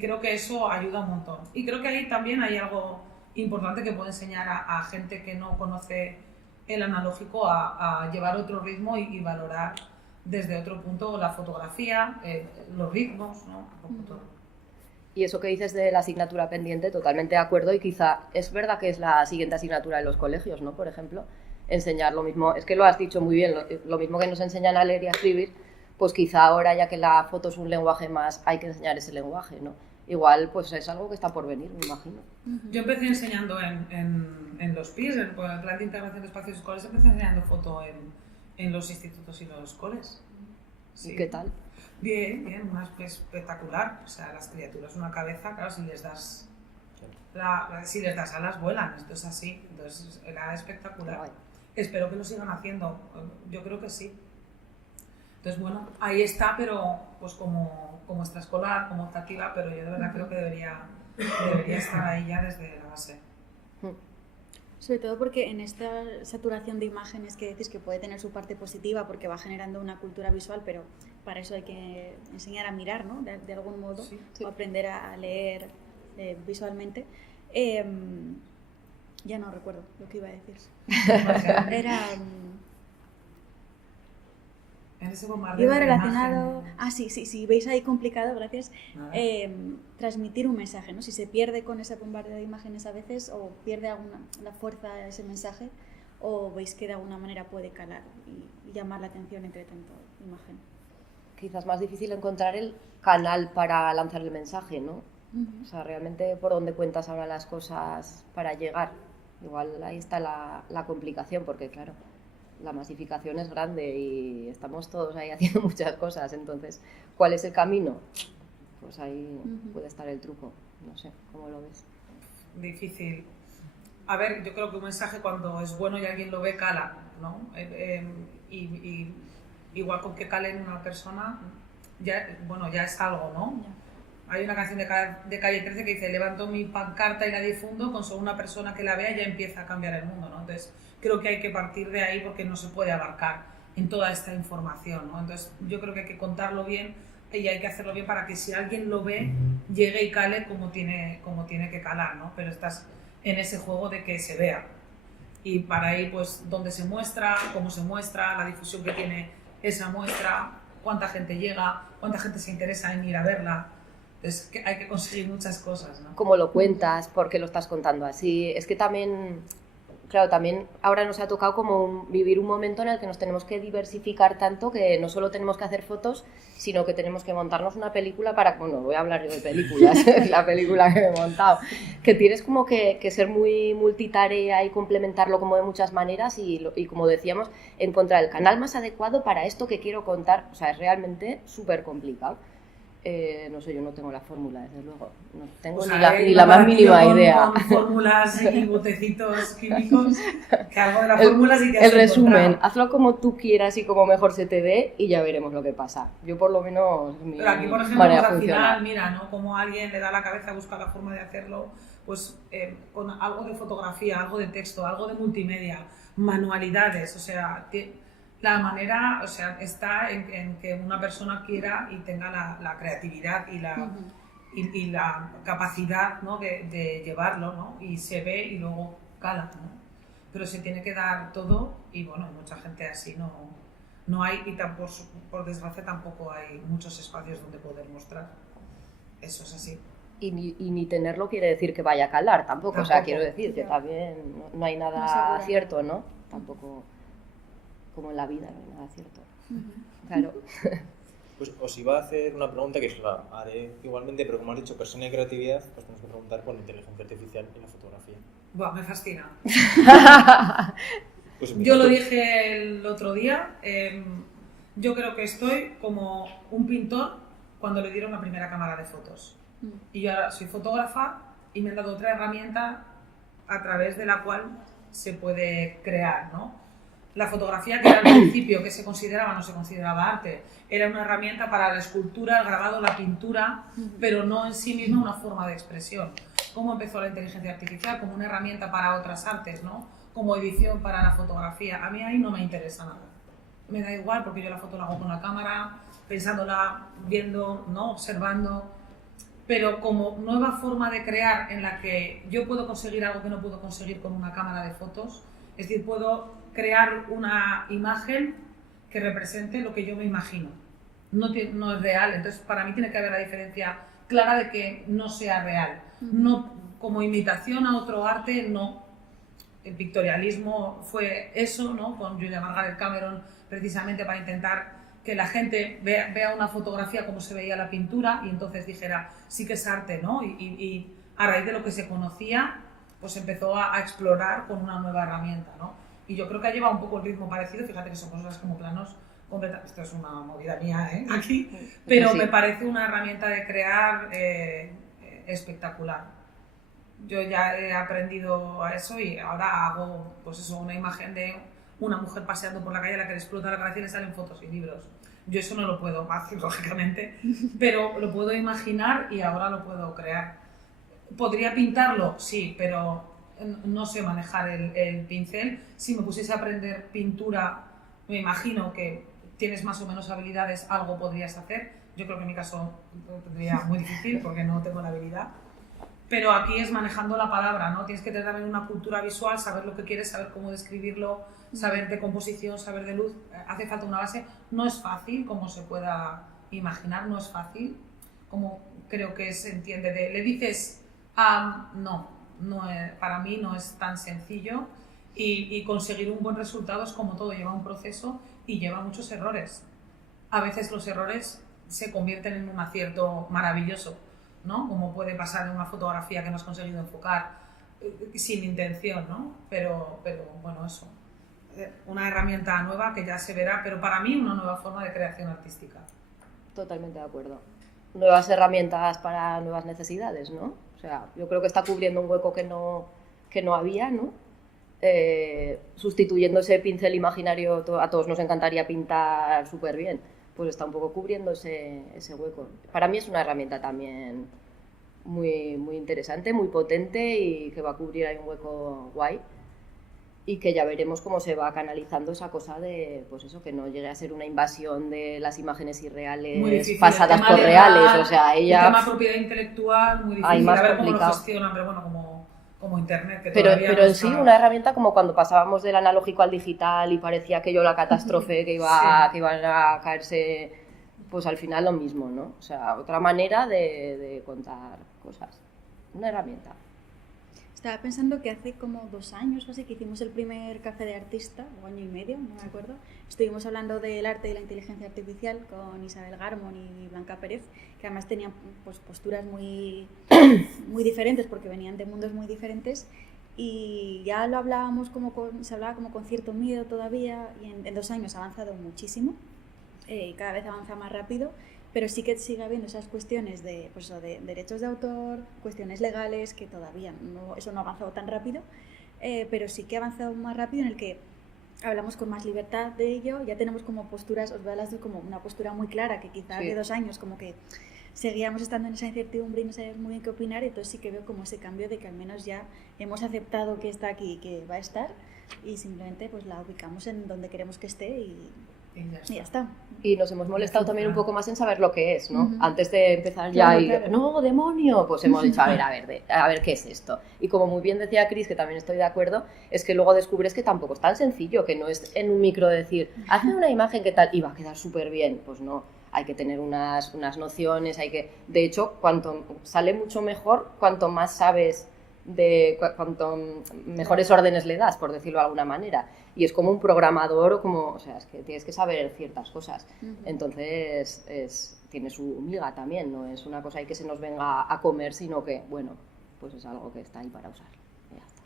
creo que eso ayuda un montón. Y creo que ahí también hay algo importante que puede enseñar a gente que no conoce el analógico a llevar otro ritmo y valorar desde otro punto la fotografía, los ritmos, ¿no? Un poco todo. Y eso que dices de la asignatura pendiente, totalmente de acuerdo, y quizá es verdad que es la siguiente asignatura de los colegios, ¿no? Por ejemplo, enseñar lo mismo, es que lo has dicho muy bien, lo mismo que nos enseñan a leer y a escribir, pues quizá ahora, ya que la foto es un lenguaje más, hay que enseñar ese lenguaje, ¿no? Igual, pues es algo que está por venir, me imagino. Yo empecé enseñando en los PIS, en el Plan de Integración de Espacios Escolares, empecé enseñando foto en los institutos y los coles. Sí. ¿Y qué tal? Bien, bien, espectacular. O sea, las criaturas, una cabeza, claro, si les das alas, vuelan. Esto es así. Entonces, era espectacular. Guay. Espero que lo sigan haciendo. Yo creo que sí. Entonces, bueno, ahí está, pero pues como extraescolar, como optativa, pero yo de verdad creo que debería estar ahí ya desde la base. Sobre todo porque en esta saturación de imágenes que decís que puede tener su parte positiva porque va generando una cultura visual, pero para eso hay que enseñar a mirar, ¿no? De algún modo, Sí. o aprender a leer visualmente. Ya no recuerdo lo que iba a decir. Era... En ese bombardeo Iba de relacionado... imagen. Sí, veis ahí complicado, gracias. Nada. Transmitir un mensaje, ¿no? Si se pierde con ese bombardeo de imágenes a veces, o pierde la fuerza de ese mensaje, o veis que de alguna manera puede calar y llamar la atención entre tanto imagen. Quizás más difícil encontrar el canal para lanzar el mensaje, ¿no? O sea, realmente por dónde cuentas ahora las cosas para llegar. Igual ahí está la complicación, porque claro, la masificación es grande y estamos todos ahí haciendo muchas cosas. Entonces, ¿cuál es el camino? Pues ahí puede estar el truco. No sé, ¿cómo lo ves? Difícil. A ver, yo creo que un mensaje cuando es bueno y alguien lo ve, cala, ¿no? Y igual con que cale en una persona, ya es algo, ¿no? Hay una canción de Calle 13 que dice: levanto mi pancarta y la difundo, con solo una persona que la vea ya empieza a cambiar el mundo, ¿no? Entonces, creo que hay que partir de ahí porque no se puede abarcar en toda esta información, ¿no? Entonces, yo creo que hay que contarlo bien y hay que hacerlo bien para que si alguien lo ve, llegue y cale como tiene que calar, ¿no? Pero estás en ese juego de que se vea. Y para ahí, pues, dónde se muestra, cómo se muestra, la difusión que tiene esa muestra, cuánta gente llega, cuánta gente se interesa en ir a verla. Entonces, que hay que conseguir muchas cosas, ¿no? ¿Cómo lo cuentas? ¿Por qué lo estás contando así? Es que también, claro, también ahora nos ha tocado como vivir un momento en el que nos tenemos que diversificar tanto que no solo tenemos que hacer fotos, sino que tenemos que montarnos una película para... Bueno, voy a hablar yo de películas, la película que me he montado. Que tienes como que ser muy multitarea y complementarlo como de muchas maneras y como decíamos, encontrar el canal más adecuado para esto que quiero contar. O sea, es realmente súper complicado. No sé, yo no tengo la fórmula, desde luego. No tengo Pues ni la más mínima idea. Con fórmulas y botecitos químicos, que algo de la fórmula sí que has El resumen, encontrado. hazlo como tú quieras y como mejor se te dé y ya veremos lo que pasa. Yo por lo menos mi Pero aquí, por ejemplo, manera pues, al funciona. final, mira, ¿no? Como alguien le da la cabeza a buscar la forma de hacerlo, pues con algo de fotografía, algo de texto, algo de multimedia, manualidades, o sea... La manera, o sea, está en que una persona quiera y tenga la creatividad y la capacidad, ¿no? de llevarlo, ¿no? Y se ve y luego cala, ¿no? Pero se tiene que dar todo y bueno, mucha gente así no hay y por desgracia tampoco hay muchos espacios donde poder mostrar. Eso es así. Y ni tenerlo quiere decir que vaya a calar tampoco. O sea, quiero decir que también no hay No nada segura. cierto, ¿no? Tampoco, como en la vida, no hay nada cierto. Claro. Pues os iba a hacer una pregunta que os la haré igualmente, pero como has dicho, persona y creatividad, pues tenemos que preguntar por la inteligencia artificial en la fotografía. Buah, me fascina. Pues Yo lo dije el otro día, yo creo que estoy como un pintor cuando le dieron la primera cámara de fotos. Y yo ahora soy fotógrafa y me han dado otra herramienta a través de la cual se puede crear, ¿no? La fotografía, que era al principio que se consideraba, no se consideraba arte, era una herramienta para la escultura, el grabado, la pintura, pero no en sí misma una forma de expresión. ¿Cómo empezó la inteligencia artificial? Como una herramienta para otras artes, ¿no? Como edición para la fotografía. A mí ahí no me interesa nada. Me da igual porque yo la foto la hago con la cámara, pensándola, viendo, ¿no? Observando. Pero como nueva forma de crear en la que yo puedo conseguir algo que no puedo conseguir con una cámara de fotos, es decir, puedo crear una imagen que represente lo que yo me imagino. No es real, entonces para mí tiene que haber la diferencia clara de que no sea real. No, como imitación a otro arte, no. El pictorialismo fue eso, ¿no? Con Julia Margaret Cameron, precisamente para intentar que la gente vea una fotografía como se veía la pintura y entonces dijera, sí que es arte, ¿no? Y a raíz de lo que se conocía, pues empezó a explorar con una nueva herramienta, ¿no? Y yo creo que ha llevado un poco el ritmo parecido, fíjate que son cosas como planos completos, esto es una movida mía, ¿eh? Aquí, pero sí, me parece una herramienta de crear espectacular. Yo ya he aprendido a eso y ahora hago, pues eso, una imagen de una mujer paseando por la calle a la que le explota la cabeza y le salen fotos y libros. Yo eso no lo puedo hacer, lógicamente, pero lo puedo imaginar y ahora lo puedo crear. ¿Podría pintarlo? Sí, pero no sé manejar el pincel. Si me pusiese a aprender pintura, me imagino que tienes más o menos habilidades, algo podrías hacer. Yo creo que en mi caso lo tendría muy difícil porque no tengo la habilidad. Pero aquí es manejando la palabra, ¿no? Tienes que tener también una cultura visual, saber lo que quieres, saber cómo describirlo, saber de composición, saber de luz. Hace falta una base. No es fácil, como se pueda imaginar, no es fácil. Como creo que se entiende le dices, no para mí no es tan sencillo. Y conseguir un buen resultado es como todo, lleva un proceso y lleva muchos errores. A veces los errores se convierten en un acierto maravilloso, ¿no? Como puede pasar en una fotografía que no has conseguido enfocar sin intención, ¿no? Pero bueno, eso. Una herramienta nueva que ya se verá, pero para mí una nueva forma de creación artística. Totalmente de acuerdo. Nuevas herramientas para nuevas necesidades, ¿no? O sea, yo creo que está cubriendo un hueco que no había, ¿no? Sustituyendo ese pincel imaginario, a todos nos encantaría pintar súper bien, pues está un poco cubriendo ese hueco. Para mí es una herramienta también muy, muy interesante, muy potente y que va a cubrir ahí un hueco guay y que ya veremos cómo se va canalizando esa cosa de, pues eso, que no llegue a ser una invasión de las imágenes irreales pasadas por reales, o sea, ella... El tema propiedad intelectual, muy difícil, a ver cómo lo gestionan, pero bueno, como internet, que pero no en sí una herramienta como cuando pasábamos del analógico al digital y parecía aquello la catástrofe que iban a caerse, pues al final lo mismo, ¿no? O sea, otra manera de contar cosas. Una herramienta. Estaba pensando que hace como 2 años o así que hicimos el primer café de artista, o año y medio, no me acuerdo. Estuvimos hablando del arte y la inteligencia artificial con Isabel Garmon y Blanca Pérez, que además tenían pues, posturas muy, muy diferentes porque venían de mundos muy diferentes y ya lo hablábamos se hablaba como con cierto miedo todavía y en 2 años ha avanzado muchísimo y cada vez avanza más rápido. Pero sí que sigue habiendo esas cuestiones de derechos de autor, cuestiones legales, que todavía eso no ha avanzado tan rápido, pero sí que ha avanzado más rápido en el que hablamos con más libertad de ello, ya tenemos como posturas, os veo a las dos como una postura muy clara, que quizás hace 2 años como que seguíamos estando en esa incertidumbre y no sabíamos muy bien qué opinar, y entonces sí que veo como ese cambio de que al menos ya hemos aceptado que está aquí y que va a estar, y simplemente pues la ubicamos en donde queremos que esté y ya está. Y nos hemos molestado también un poco más en saber lo que es, ¿no? Antes de empezar ya no, demonio, pues hemos dicho, a ver qué es esto. Y como muy bien decía Cris, que también estoy de acuerdo, es que luego descubres que tampoco es tan sencillo, que no es en un micro decir, hazme una imagen que tal, y va a quedar súper bien. Pues no, hay que tener unas nociones, de hecho, sale mucho mejor cuanto más sabes cuanto mejores órdenes le das, por decirlo de alguna manera. Y es como un programador o sea, es que tienes que saber ciertas cosas. Entonces tiene su miga también, no es una cosa ahí que se nos venga a comer, sino que, bueno, pues es algo que está ahí para usar. Ya está.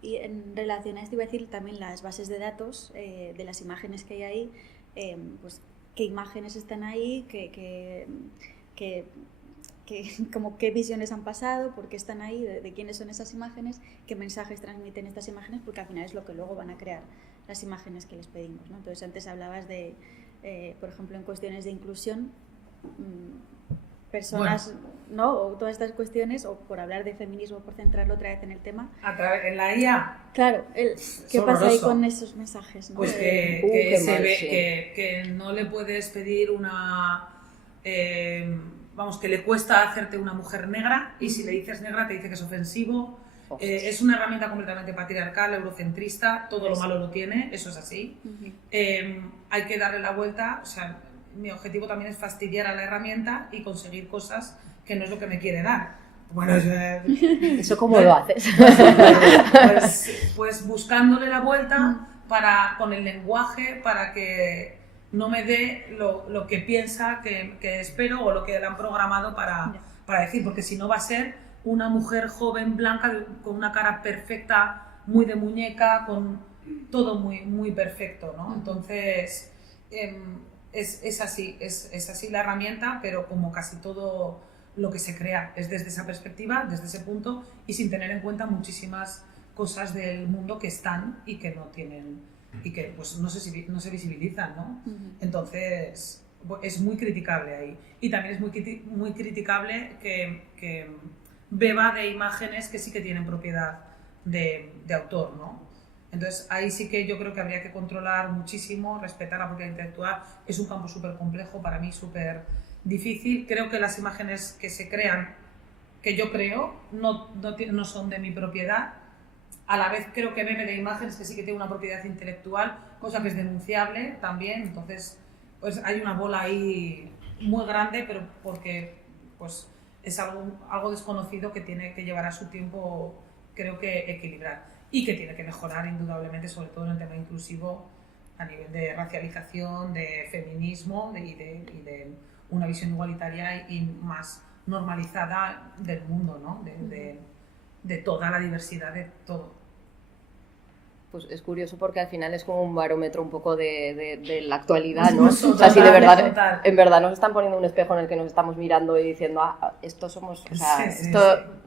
Y en relación a esto iba a decir también las bases de datos de las imágenes que hay ahí, pues qué imágenes están ahí, como qué visiones han pasado, por qué están ahí, de quiénes son esas imágenes, qué mensajes transmiten estas imágenes, porque al final es lo que luego van a crear las imágenes que les pedimos, ¿no? Entonces antes hablabas de, por ejemplo, en cuestiones de inclusión, personas, ¿no? O todas estas cuestiones, o por hablar de feminismo, por centrarlo otra vez en el tema. En la IA. Claro, ¿qué pasa ahí con esos mensajes, ¿no? Pues que no le puedes pedir que le cuesta hacerte una mujer negra y si le dices negra te dice que es ofensivo. Es una herramienta completamente patriarcal, eurocentrista, todo lo malo lo tiene, eso es así. Hay que darle la vuelta, o sea, mi objetivo también es fastidiar a la herramienta y conseguir cosas que no es lo que me quiere dar. Bueno, ¿Eso cómo lo haces? Pues buscándole la vuelta con el lenguaje para que no me dé lo que piensa que espero o lo que le han programado para decir, porque si no va a ser una mujer joven, blanca, con una cara perfecta, muy de muñeca, con todo muy, muy perfecto, ¿no? Entonces, es así la herramienta, pero como casi todo lo que se crea es desde esa perspectiva, desde ese punto, y sin tener en cuenta muchísimas cosas del mundo que están y que no tienen, y que pues no se visibilizan, ¿no? Entonces, es muy criticable ahí. Y también es muy criticable que beba de imágenes que sí que tienen propiedad de autor, ¿no? Entonces, ahí sí que yo creo que habría que controlar muchísimo, respetar la propiedad intelectual. Es un campo súper complejo, para mí súper difícil. Creo que las imágenes que se crean, que yo creo, no son de mi propiedad. A la vez creo que bebe de imágenes que sí que tienen una propiedad intelectual, cosa que es denunciable también. Entonces, pues hay una bola ahí muy grande, pero porque pues, es algo desconocido que tiene que llevar a su tiempo, creo que equilibrar. Y que tiene que mejorar indudablemente, sobre todo en el tema inclusivo, a nivel de racialización, de feminismo y de una visión igualitaria y más normalizada del mundo, ¿no? De toda la diversidad, de todo. Pues es curioso porque al final es como un barómetro un poco de la actualidad, ¿no? O sea, si de verdad, en verdad nos están poniendo un espejo en el que nos estamos mirando y diciendo, esto somos, o sea,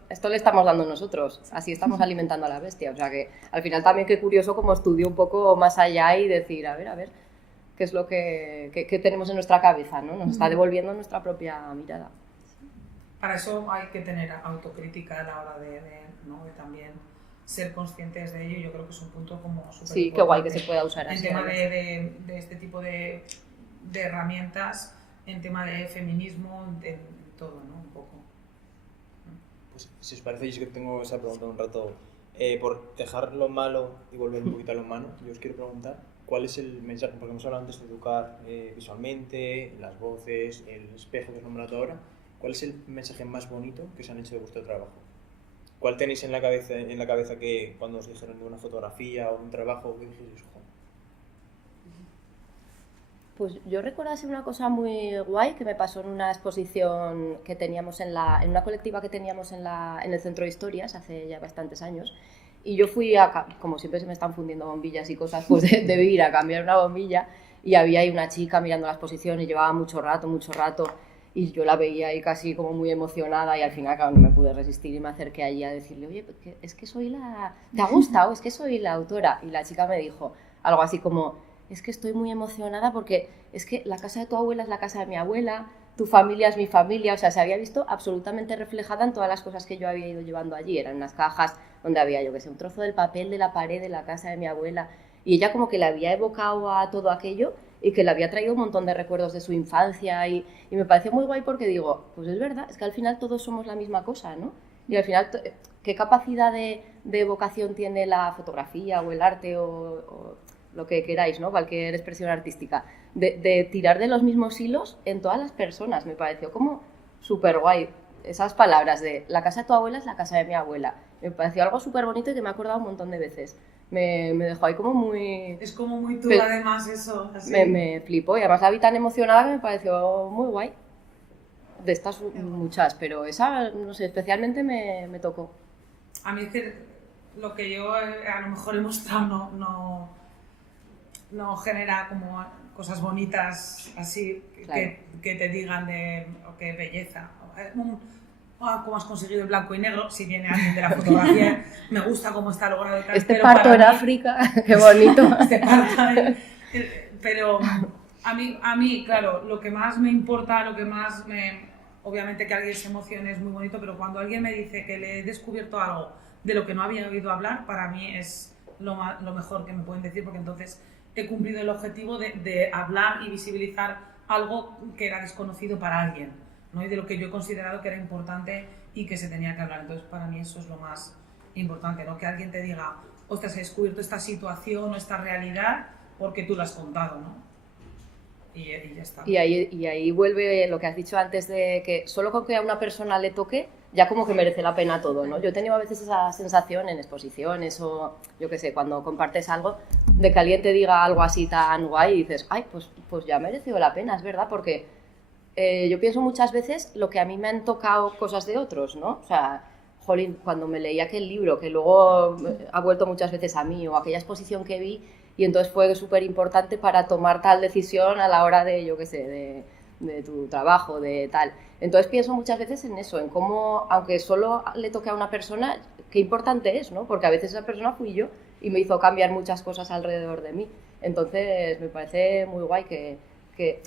esto le estamos dando nosotros, así estamos alimentando a la bestia. O sea que al final también qué curioso como estudio un poco más allá y decir, a ver, qué es lo que tenemos en nuestra cabeza, ¿no? Nos está devolviendo nuestra propia mirada. Para eso hay que tener autocrítica a la hora de también ser conscientes de ello. Yo creo que es un punto como súper sí, qué guay que se pueda usar así. En tema de este tipo de herramientas, en tema de feminismo, de todo, ¿no? Un poco. Pues si os parece, yo es que tengo esa pregunta un rato. Por dejar lo malo y volver un poquito a lo humano, yo os quiero preguntar cuál es el mensaje, porque hemos hablado antes de educar visualmente, las voces, el espejo que os nombrado ahora. ¿Cuál es el mensaje más bonito que os han hecho de vuestro trabajo? ¿Cuál tenéis en la cabeza que cuando os dijeron de una fotografía o un trabajo que dijisteis, ojo? Pues yo recuerdo así una cosa muy guay que me pasó en una exposición que teníamos en una colectiva que teníamos en el Centro de Historias hace ya bastantes años. Y yo fui como siempre se me están fundiendo bombillas y cosas, pues debí ir a cambiar una bombilla y había ahí una chica mirando la exposición y llevaba mucho rato. Y yo la veía ahí casi como muy emocionada y al final, claro, no me pude resistir y me acerqué allí a decirle, oye, es que soy ¿te ha gustado? Es que soy la autora. Y la chica me dijo algo así como, es que estoy muy emocionada porque es que la casa de tu abuela es la casa de mi abuela, tu familia es mi familia. O sea, se había visto absolutamente reflejada en todas las cosas que yo había ido llevando allí. Eran unas cajas donde había, yo que sé, un trozo del papel de la pared de la casa de mi abuela. Y ella como que le había evocado a todo aquello y que le había traído un montón de recuerdos de su infancia y me pareció muy guay porque digo, pues es verdad, es que al final todos somos la misma cosa, ¿no? Y al final, ¿qué capacidad de evocación tiene la fotografía o el arte o lo que queráis, ¿no? Cualquier expresión artística, de tirar de los mismos hilos en todas las personas? Me pareció como súper guay esas palabras de la casa de tu abuela es la casa de mi abuela. Me pareció algo súper bonito y que me he acordado un montón de veces. Me dejó ahí como muy... Es como muy tú, además, eso. Así. Me flipó y además la vi tan emocionada que me pareció muy guay. De estas muchas, pero esa, no sé, especialmente me tocó. A mí es que lo que yo a lo mejor he mostrado no genera como cosas bonitas así, claro, que te digan qué belleza. Cómo has conseguido el blanco y negro, si viene alguien de la fotografía, me gusta cómo está logrado y tal. Este parto en África, qué bonito. Este parto, pero a mí, claro, lo que más me importa, obviamente que alguien se emocione es muy bonito, pero cuando alguien me dice que le he descubierto algo de lo que no había oído hablar, para mí es lo mejor que me pueden decir, porque entonces he cumplido el objetivo de hablar y visibilizar algo que era desconocido para alguien, ¿no? Y de lo que yo he considerado que era importante y que se tenía que hablar. Entonces, para mí eso es lo más importante, ¿no? Que alguien te diga, ostras, he descubierto esta situación o esta realidad porque tú la has contado, ¿no? y ya está. Y ahí vuelve lo que has dicho antes de que solo con que a una persona le toque, ya como que merece la pena todo, ¿no? Yo he tenido a veces esa sensación en exposiciones o, yo qué sé, cuando compartes algo, de que alguien te diga algo así tan guay y dices, ay, pues ya ha merecido la pena, es verdad, porque yo pienso muchas veces lo que a mí me han tocado cosas de otros, ¿no? O sea, jolín, cuando me leí aquel libro, que luego ha vuelto muchas veces a mí, o aquella exposición que vi, y entonces fue súper importante para tomar tal decisión a la hora de, yo qué sé, de tu trabajo, de tal. Entonces pienso muchas veces en eso, en cómo, aunque solo le toque a una persona, qué importante es, ¿no? Porque a veces esa persona fui yo y me hizo cambiar muchas cosas alrededor de mí. Entonces me parece muy guay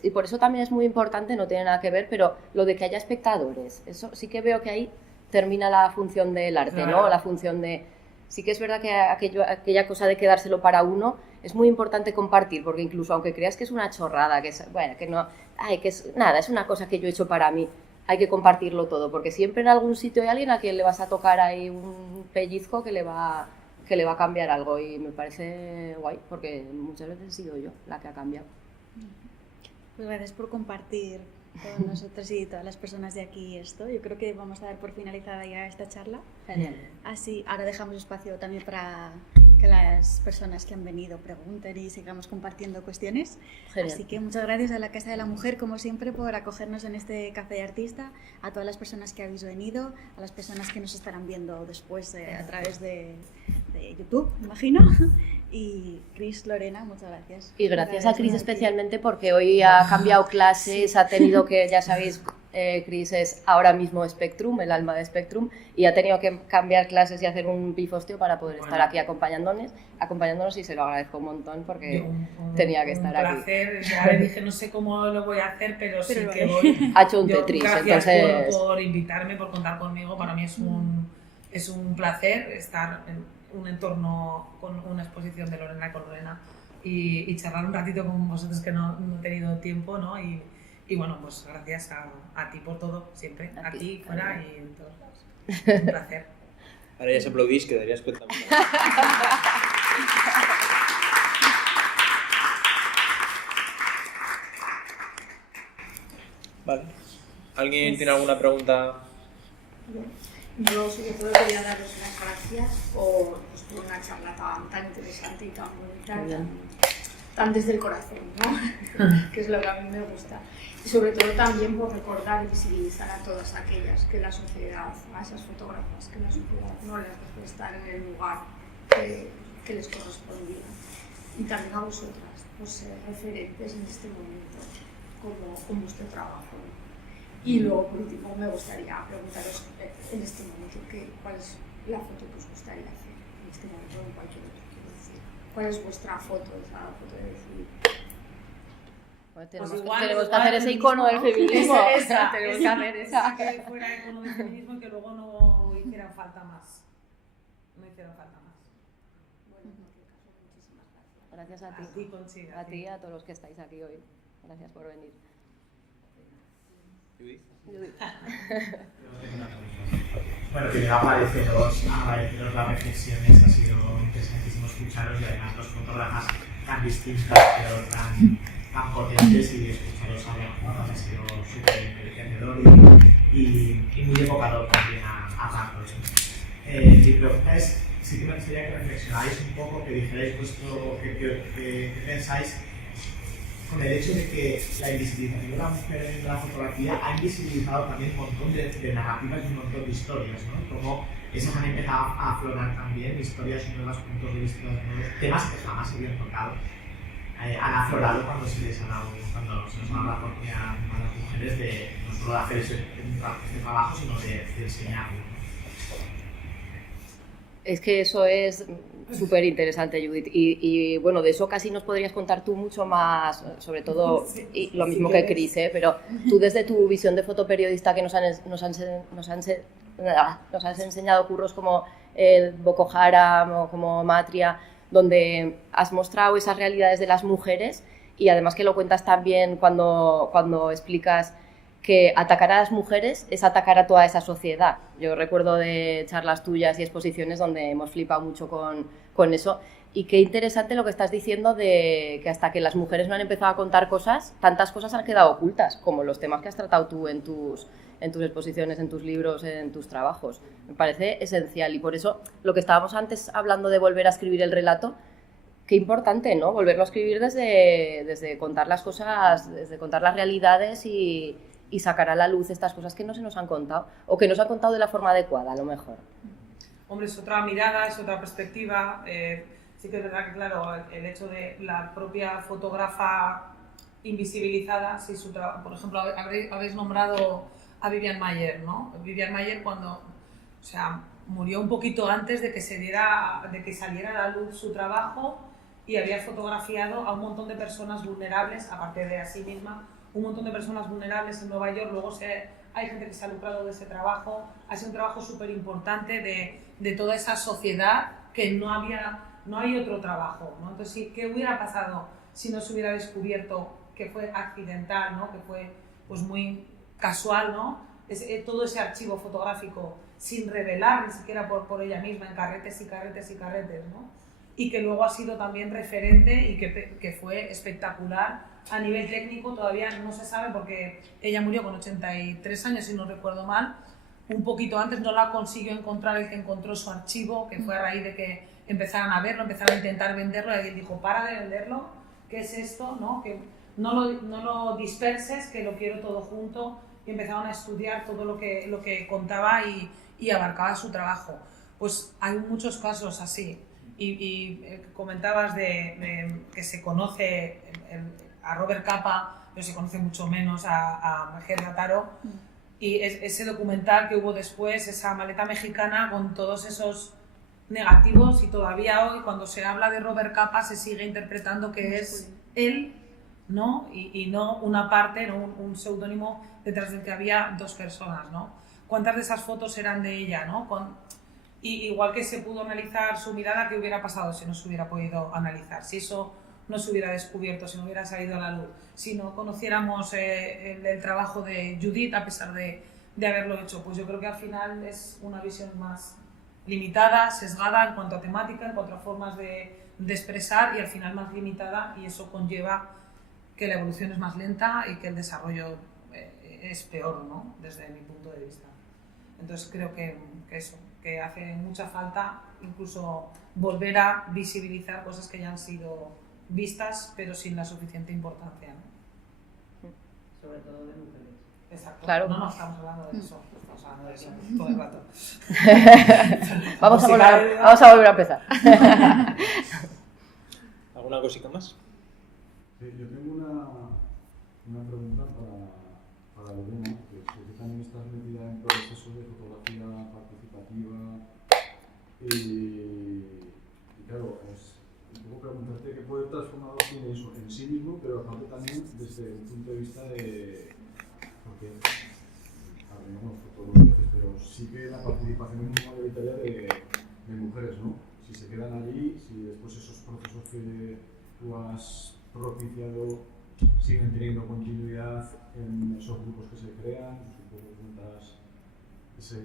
y por eso también es muy importante, no tiene nada que ver, pero lo de que haya espectadores, eso sí que veo que ahí termina la función del arte, Claro. ¿no? La función de... Sí que es verdad que aquella cosa de quedárselo para uno es muy importante compartir, porque incluso aunque creas que es una chorrada, que es, bueno, que no, ay, que es nada, es una cosa que yo he hecho para mí, hay que compartirlo todo, porque siempre en algún sitio hay alguien a quien le vas a tocar ahí un pellizco que le va a cambiar algo, y me parece guay, porque muchas veces he sido yo la que ha cambiado. Pues gracias por compartir con nosotros y todas las personas de aquí esto. Yo creo que vamos a dar por finalizada ya esta charla. Genial. Así, ahora dejamos espacio también para que las personas que han venido pregunten y sigamos compartiendo cuestiones. Genial. Así que muchas gracias a la Casa de la Mujer, como siempre, por acogernos en este Café de Artista, a todas las personas que habéis venido, a las personas que nos estarán viendo después a través de YouTube, imagino. Y Cris, Lorena, muchas gracias. Y gracias por a Cris habernos aquí. especialmente porque hoy ha cambiado clases, ha tenido que, ya sabéis, Cris es ahora mismo Spectrum, el alma de Spectrum, y ha tenido que cambiar clases y hacer un pifostio para poder estar aquí acompañándonos, y se lo agradezco un montón porque tenía que estar aquí. Un placer, ya le dije, no sé cómo lo voy a hacer, pero sí Pero que vale. voy. Ha hecho un Yo, Tetris, gracias entonces... por invitarme, por contar conmigo. Para mí es un placer estar en un entorno con una exposición de Lorena con Lorena y charlar un ratito con vosotros, que no he tenido tiempo, ¿no? Y bueno, pues gracias a ti por todo, siempre, aquí, fuera y en todos lados. Un placer. Ahora ya se aplaudís, que darías cuenta. Vale. ¿Alguien tiene alguna pregunta? Yo sobre todo quería daros las gracias por una charla tan interesante y tan bonita, tan desde el corazón, ¿no? Que es lo que a mí me gusta. Y sobre todo también por recordar y visibilizar a todas aquellas que la sociedad, a esas fotógrafas, que la sociedad no les dejó estar en el lugar que les correspondía. Y también a vosotras, por ser referentes en este momento, como vuestro trabajo, ¿no? Y luego, por último, me gustaría preguntaros en este momento cuál es la foto que os gustaría hacer en este momento o en cualquier otro, quiero decir. ¿Cuál es vuestra foto, esa foto de decir? Bueno, Pues tenemos que hacer ese icono del feminismo. Esa, Tenemos que hacer esa. que fuera icono del feminismo y que luego no hicieran falta más. No hicieran falta más. Bueno, en cualquier caso, muchísimas gracias. Gracias a ti. A ti, Conchi, A ti y a todos los que estáis aquí hoy. Gracias por venir. Judith. Bueno, primero agradeceros las reflexiones, ha sido interesantísimo escucharos, y además dos fotógrafas tan distintas pero tan potentes, y escucharos hablar juntas ha sido súper enriquecedor y muy evocador también a ratos. Mi pregunta es, sí que me gustaría que reflexionáis un poco, que dijerais qué pensáis con el hecho de que la invisibilización de la mujer en la fotografía ha invisibilizado también un montón de narrativas y un montón de historias, ¿no? Como esas han empezado a aflorar también, historias y nuevos puntos de vista, nuevos temas que jamás se habían tocado, han aflorado cuando se les ha dado, cuando se nos ha dado la oportunidad a las mujeres de no solo de hacer este trabajo, sino de enseñarlo, ¿no? Es que eso es súper interesante, Judith. Y bueno, de eso casi nos podrías contar tú mucho más, sobre todo, y lo mismo que Cris, pero tú desde tu visión de fotoperiodista, que nos has enseñado curros como el Boko Haram o como Matria, donde has mostrado esas realidades de las mujeres, y además que lo cuentas también cuando explicas que atacar a las mujeres es atacar a toda esa sociedad. Yo recuerdo de charlas tuyas y exposiciones donde hemos flipado mucho con eso, Y qué interesante lo que estás diciendo de que hasta que las mujeres no han empezado a contar cosas, tantas cosas han quedado ocultas, como los temas que has tratado tú en tus exposiciones, en tus libros, en tus trabajos. Me parece esencial y por eso lo que estábamos antes hablando de volver a escribir el relato, qué importante, ¿no? Volverlo a escribir desde contar las cosas, desde contar las realidades y sacar a la luz estas cosas que no se nos han contado o que no se han contado de la forma adecuada, a lo mejor. Hombre, es otra mirada, es otra perspectiva. Sí que es verdad que, claro, el hecho de la propia fotógrafa invisibilizada, si por ejemplo, habéis nombrado a Vivian Maier, ¿no? Vivian Maier murió un poquito antes de que saliera a la luz su trabajo y había fotografiado a un montón de personas vulnerables, aparte de a sí misma, un montón de personas vulnerables en Nueva York. Luego hay gente que se ha lucrado de ese trabajo. Ha sido un trabajo súper importante de toda esa sociedad que no hay otro trabajo, ¿no? Entonces, sí, ¿qué hubiera pasado si no se hubiera descubierto que fue accidental, ¿no? Que fue pues muy casual, ¿no? Todo ese archivo fotográfico sin revelar ni siquiera por ella misma en carretes y carretes y carretes, ¿no? Y que luego ha sido también referente y que fue espectacular a nivel técnico. Todavía no se sabe porque ella murió con 83 años, si no recuerdo mal. Un poquito antes no la consiguió encontrar el que encontró su archivo, que fue a raíz de que empezaran a verlo, empezaron a intentar venderlo y alguien dijo, para de venderlo, ¿qué es esto? ¿No? Que no lo disperses, que lo quiero todo junto, y empezaron a estudiar todo lo que contaba y abarcaba su trabajo. Pues hay muchos casos así. Y comentabas de que se conoce a Robert Capa, pero se conoce mucho menos a Gerda Taro, y ese documental que hubo después, esa maleta mexicana con todos esos negativos, y todavía hoy cuando se habla de Robert Capa se sigue interpretando que es él, ¿no? Y no una parte, no un seudónimo detrás del que había dos personas, ¿no? ¿Cuántas de esas fotos eran de ella, ¿no? Y igual que se pudo analizar su mirada, ¿qué hubiera pasado si no se hubiera podido analizar? Si eso no se hubiera descubierto, si no hubiera salido a la luz, si no conociéramos el trabajo de Judith a pesar de haberlo hecho, pues yo creo que al final es una visión más limitada, sesgada en cuanto a temática, en cuanto a formas de expresar, y al final más limitada, y eso conlleva que la evolución es más lenta y que el desarrollo es peor, ¿no? Desde mi punto de vista. Entonces creo que eso, que hace mucha falta incluso volver a visibilizar cosas que ya han sido vistas pero sin la suficiente importancia, ¿no? Sobre todo de mujeres. Exacto. Claro. No estamos hablando de eso, estamos hablando de eso todo el rato. vamos a volver a empezar. ¿Alguna cosita más? Sí, yo tengo una pregunta para Lorena, que sé que también estás metida en procesos de fotografía participativa y claro, es un poco preguntarte qué poder transformador tiene eso en sí mismo, pero aparte también desde el punto de vista de, porque hablamos todos los veces, pero sí que la participación es muy mayoritaria de mujeres, ¿no? Si se quedan allí, si después esos procesos que tú has propiciado siguen teniendo continuidad en esos grupos que se crean, si un poco cuentas esos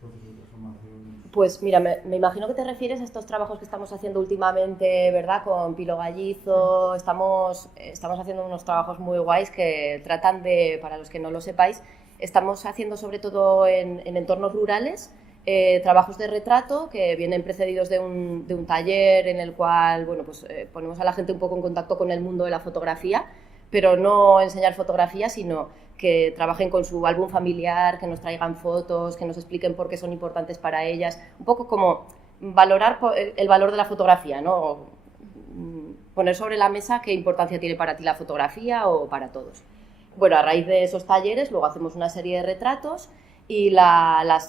procesos de transformación. Pues mira, me imagino que te refieres a estos trabajos que estamos haciendo últimamente, ¿verdad? Con Pilo Gallizo, estamos haciendo unos trabajos muy guays que tratan de, para los que no lo sepáis, estamos haciendo sobre todo en entornos rurales, trabajos de retrato que vienen precedidos de un taller en el cual, bueno, pues, ponemos a la gente un poco en contacto con el mundo de la fotografía, pero no enseñar fotografía, sino que trabajen con su álbum familiar, que nos traigan fotos, que nos expliquen por qué son importantes para ellas, un poco como valorar el valor de la fotografía, ¿no? Poner sobre la mesa qué importancia tiene para ti la fotografía o para todos. Bueno, a raíz de esos talleres luego hacemos una serie de retratos y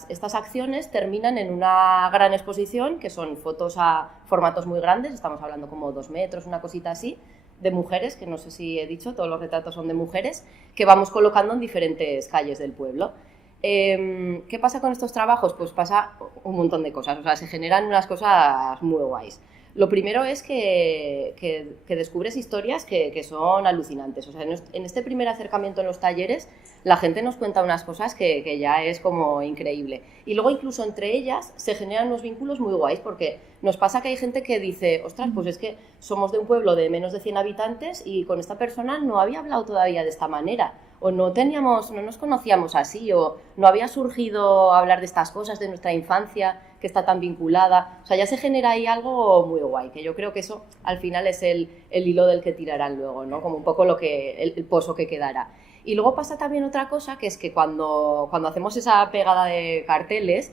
estas acciones terminan en una gran exposición, que son fotos a formatos muy grandes, estamos hablando como 2 metros, una cosita así, de mujeres, que no sé si he dicho, todos los retratos son de mujeres, que vamos colocando en diferentes calles del pueblo. ¿Qué pasa con estos trabajos? Pues pasa un montón de cosas, o sea, se generan unas cosas muy guays. Lo primero es que descubres historias que son alucinantes. O sea, en este primer acercamiento en los talleres, la gente nos cuenta unas cosas que ya es como increíble. Y luego incluso entre ellas se generan unos vínculos muy guays, porque nos pasa que hay gente que dice, ostras, pues es que somos de un pueblo de menos de 100 habitantes y con esta persona no había hablado todavía de esta manera, o no nos conocíamos así, o no había surgido hablar de estas cosas de nuestra infancia, que está tan vinculada. O sea, ya se genera ahí algo muy guay, que yo creo que eso al final es el hilo del que tirarán luego, ¿no? Como un poco el pozo que quedará. Y luego pasa también otra cosa, que es que cuando hacemos esa pegada de carteles,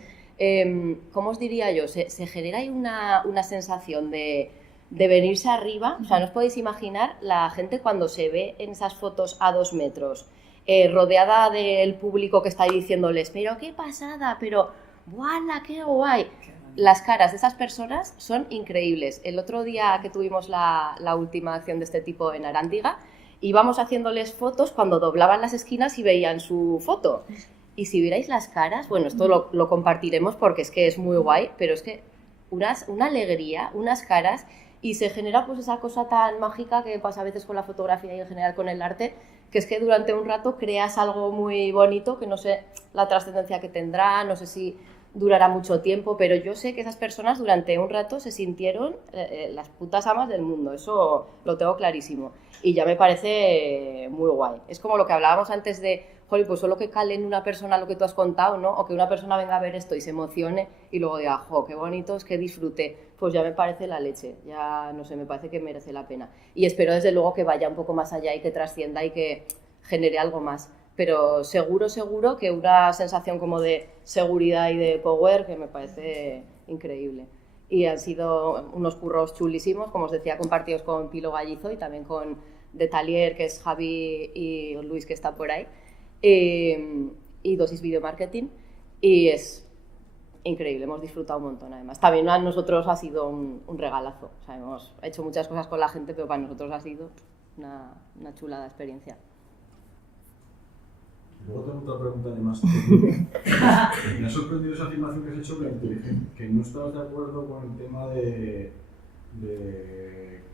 ¿cómo os diría yo? Se genera ahí una sensación de venirse arriba. O sea, no os podéis imaginar la gente cuando se ve en esas fotos a 2 metros, rodeada del público que está ahí diciéndoles, pero qué pasada, pero ¡guala, qué guay! Las caras de esas personas son increíbles. El otro día que tuvimos la última acción de este tipo en Arándiga, íbamos haciéndoles fotos cuando doblaban las esquinas y veían su foto. Y si vierais las caras, bueno, esto lo compartiremos porque es que es muy guay, pero es que una alegría, unas caras, y se genera pues esa cosa tan mágica que pasa a veces con la fotografía y en general con el arte, que es que durante un rato creas algo muy bonito, que no sé la trascendencia que tendrá, no sé si durará mucho tiempo, pero yo sé que esas personas durante un rato se sintieron las putas amas del mundo, eso lo tengo clarísimo. Y ya me parece muy guay. Es como lo que hablábamos antes de, joder, pues solo que cale en una persona lo que tú has contado, ¿no? O que una persona venga a ver esto y se emocione y luego diga, jo, qué bonito, es que disfrute. Pues ya me parece la leche, ya no sé, me parece que merece la pena. Y espero desde luego que vaya un poco más allá y que trascienda y que genere algo más. Pero seguro que una sensación como de seguridad y de power que me parece increíble. Y han sido unos curros chulísimos, como os decía, compartidos con Pilo Gallizo y también con Detalier, que es Javi y Luis, que está por ahí, y Dosis Video Marketing, y es increíble, hemos disfrutado un montón además. También a nosotros ha sido un regalazo, o sea, hemos hecho muchas cosas con la gente, pero para nosotros ha sido una chulada experiencia. Luego tengo otra pregunta de más. Me ha sorprendido esa afirmación que has hecho que no estabas de acuerdo con el tema de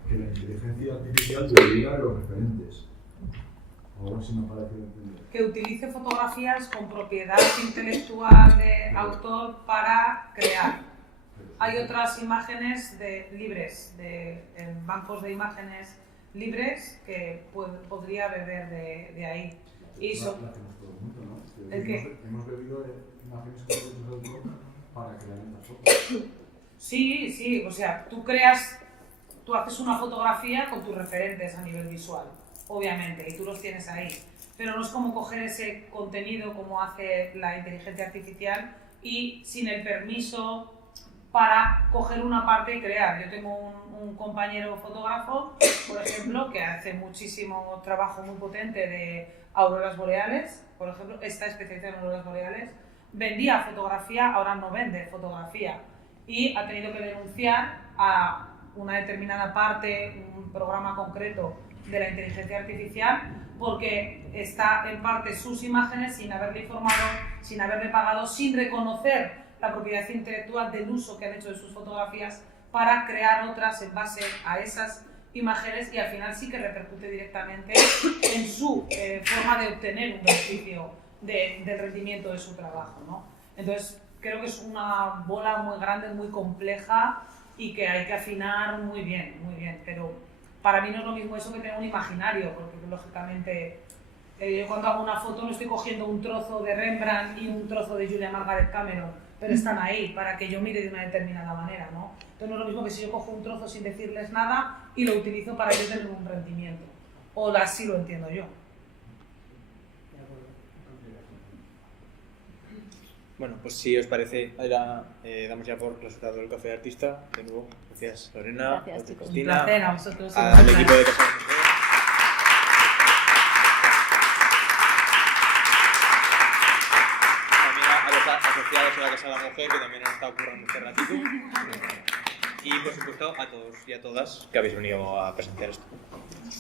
que la inteligencia artificial debería los referentes. Ahora sí me ha parecido entender. Que utilice fotografías con propiedad intelectual de autor para crear. Hay otras imágenes libres, en bancos de imágenes libres que podría beber de ahí. Y la hacemos todo el mundo, ¿no? ¿El qué? Hemos bebido imágenes con derechos de autor para crear estas fotos. Sí, o sea, tú haces una fotografía con tus referentes a nivel visual, obviamente, y tú los tienes ahí. Pero no es como coger ese contenido como hace la inteligencia artificial y sin el permiso para coger una parte y crear. Yo tengo un compañero fotógrafo, por ejemplo, que hace muchísimo trabajo muy potente de auroras boreales, por ejemplo, está especializado en auroras boreales, vendía fotografía, ahora no vende fotografía, y ha tenido que denunciar a una determinada parte, un programa concreto de la inteligencia artificial, porque está en parte sus imágenes sin haberle informado, sin haberle pagado, sin reconocer la propiedad intelectual del uso que han hecho de sus fotografías para crear otras en base a esas imágenes, y al final sí que repercute directamente en su forma de obtener un beneficio del rendimiento de su trabajo, ¿no? Entonces creo que es una bola muy grande, muy compleja y que hay que afinar muy bien, pero para mí no es lo mismo eso que tener un imaginario, porque lógicamente yo cuando hago una foto no estoy cogiendo un trozo de Rembrandt y un trozo de Julia Margaret Cameron, pero están ahí para que yo mire de una determinada manera, ¿no? Entonces no es lo mismo que si yo cojo un trozo sin decirles nada y lo utilizo para yo tener un rendimiento, o así lo entiendo yo. Bueno, pues si os parece, ahora damos ya por resultado del Café de Artista. De nuevo, gracias Lorena, Gracias, chicos. Cristina, Un placer a vosotros. al equipo de Casa de Mujer. También a los asociados a la Casa de la Mujer, que también han estado currando este ratito. Y por supuesto a todos y a todas que habéis venido a presenciar esto.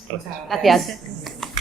Gracias. Gracias.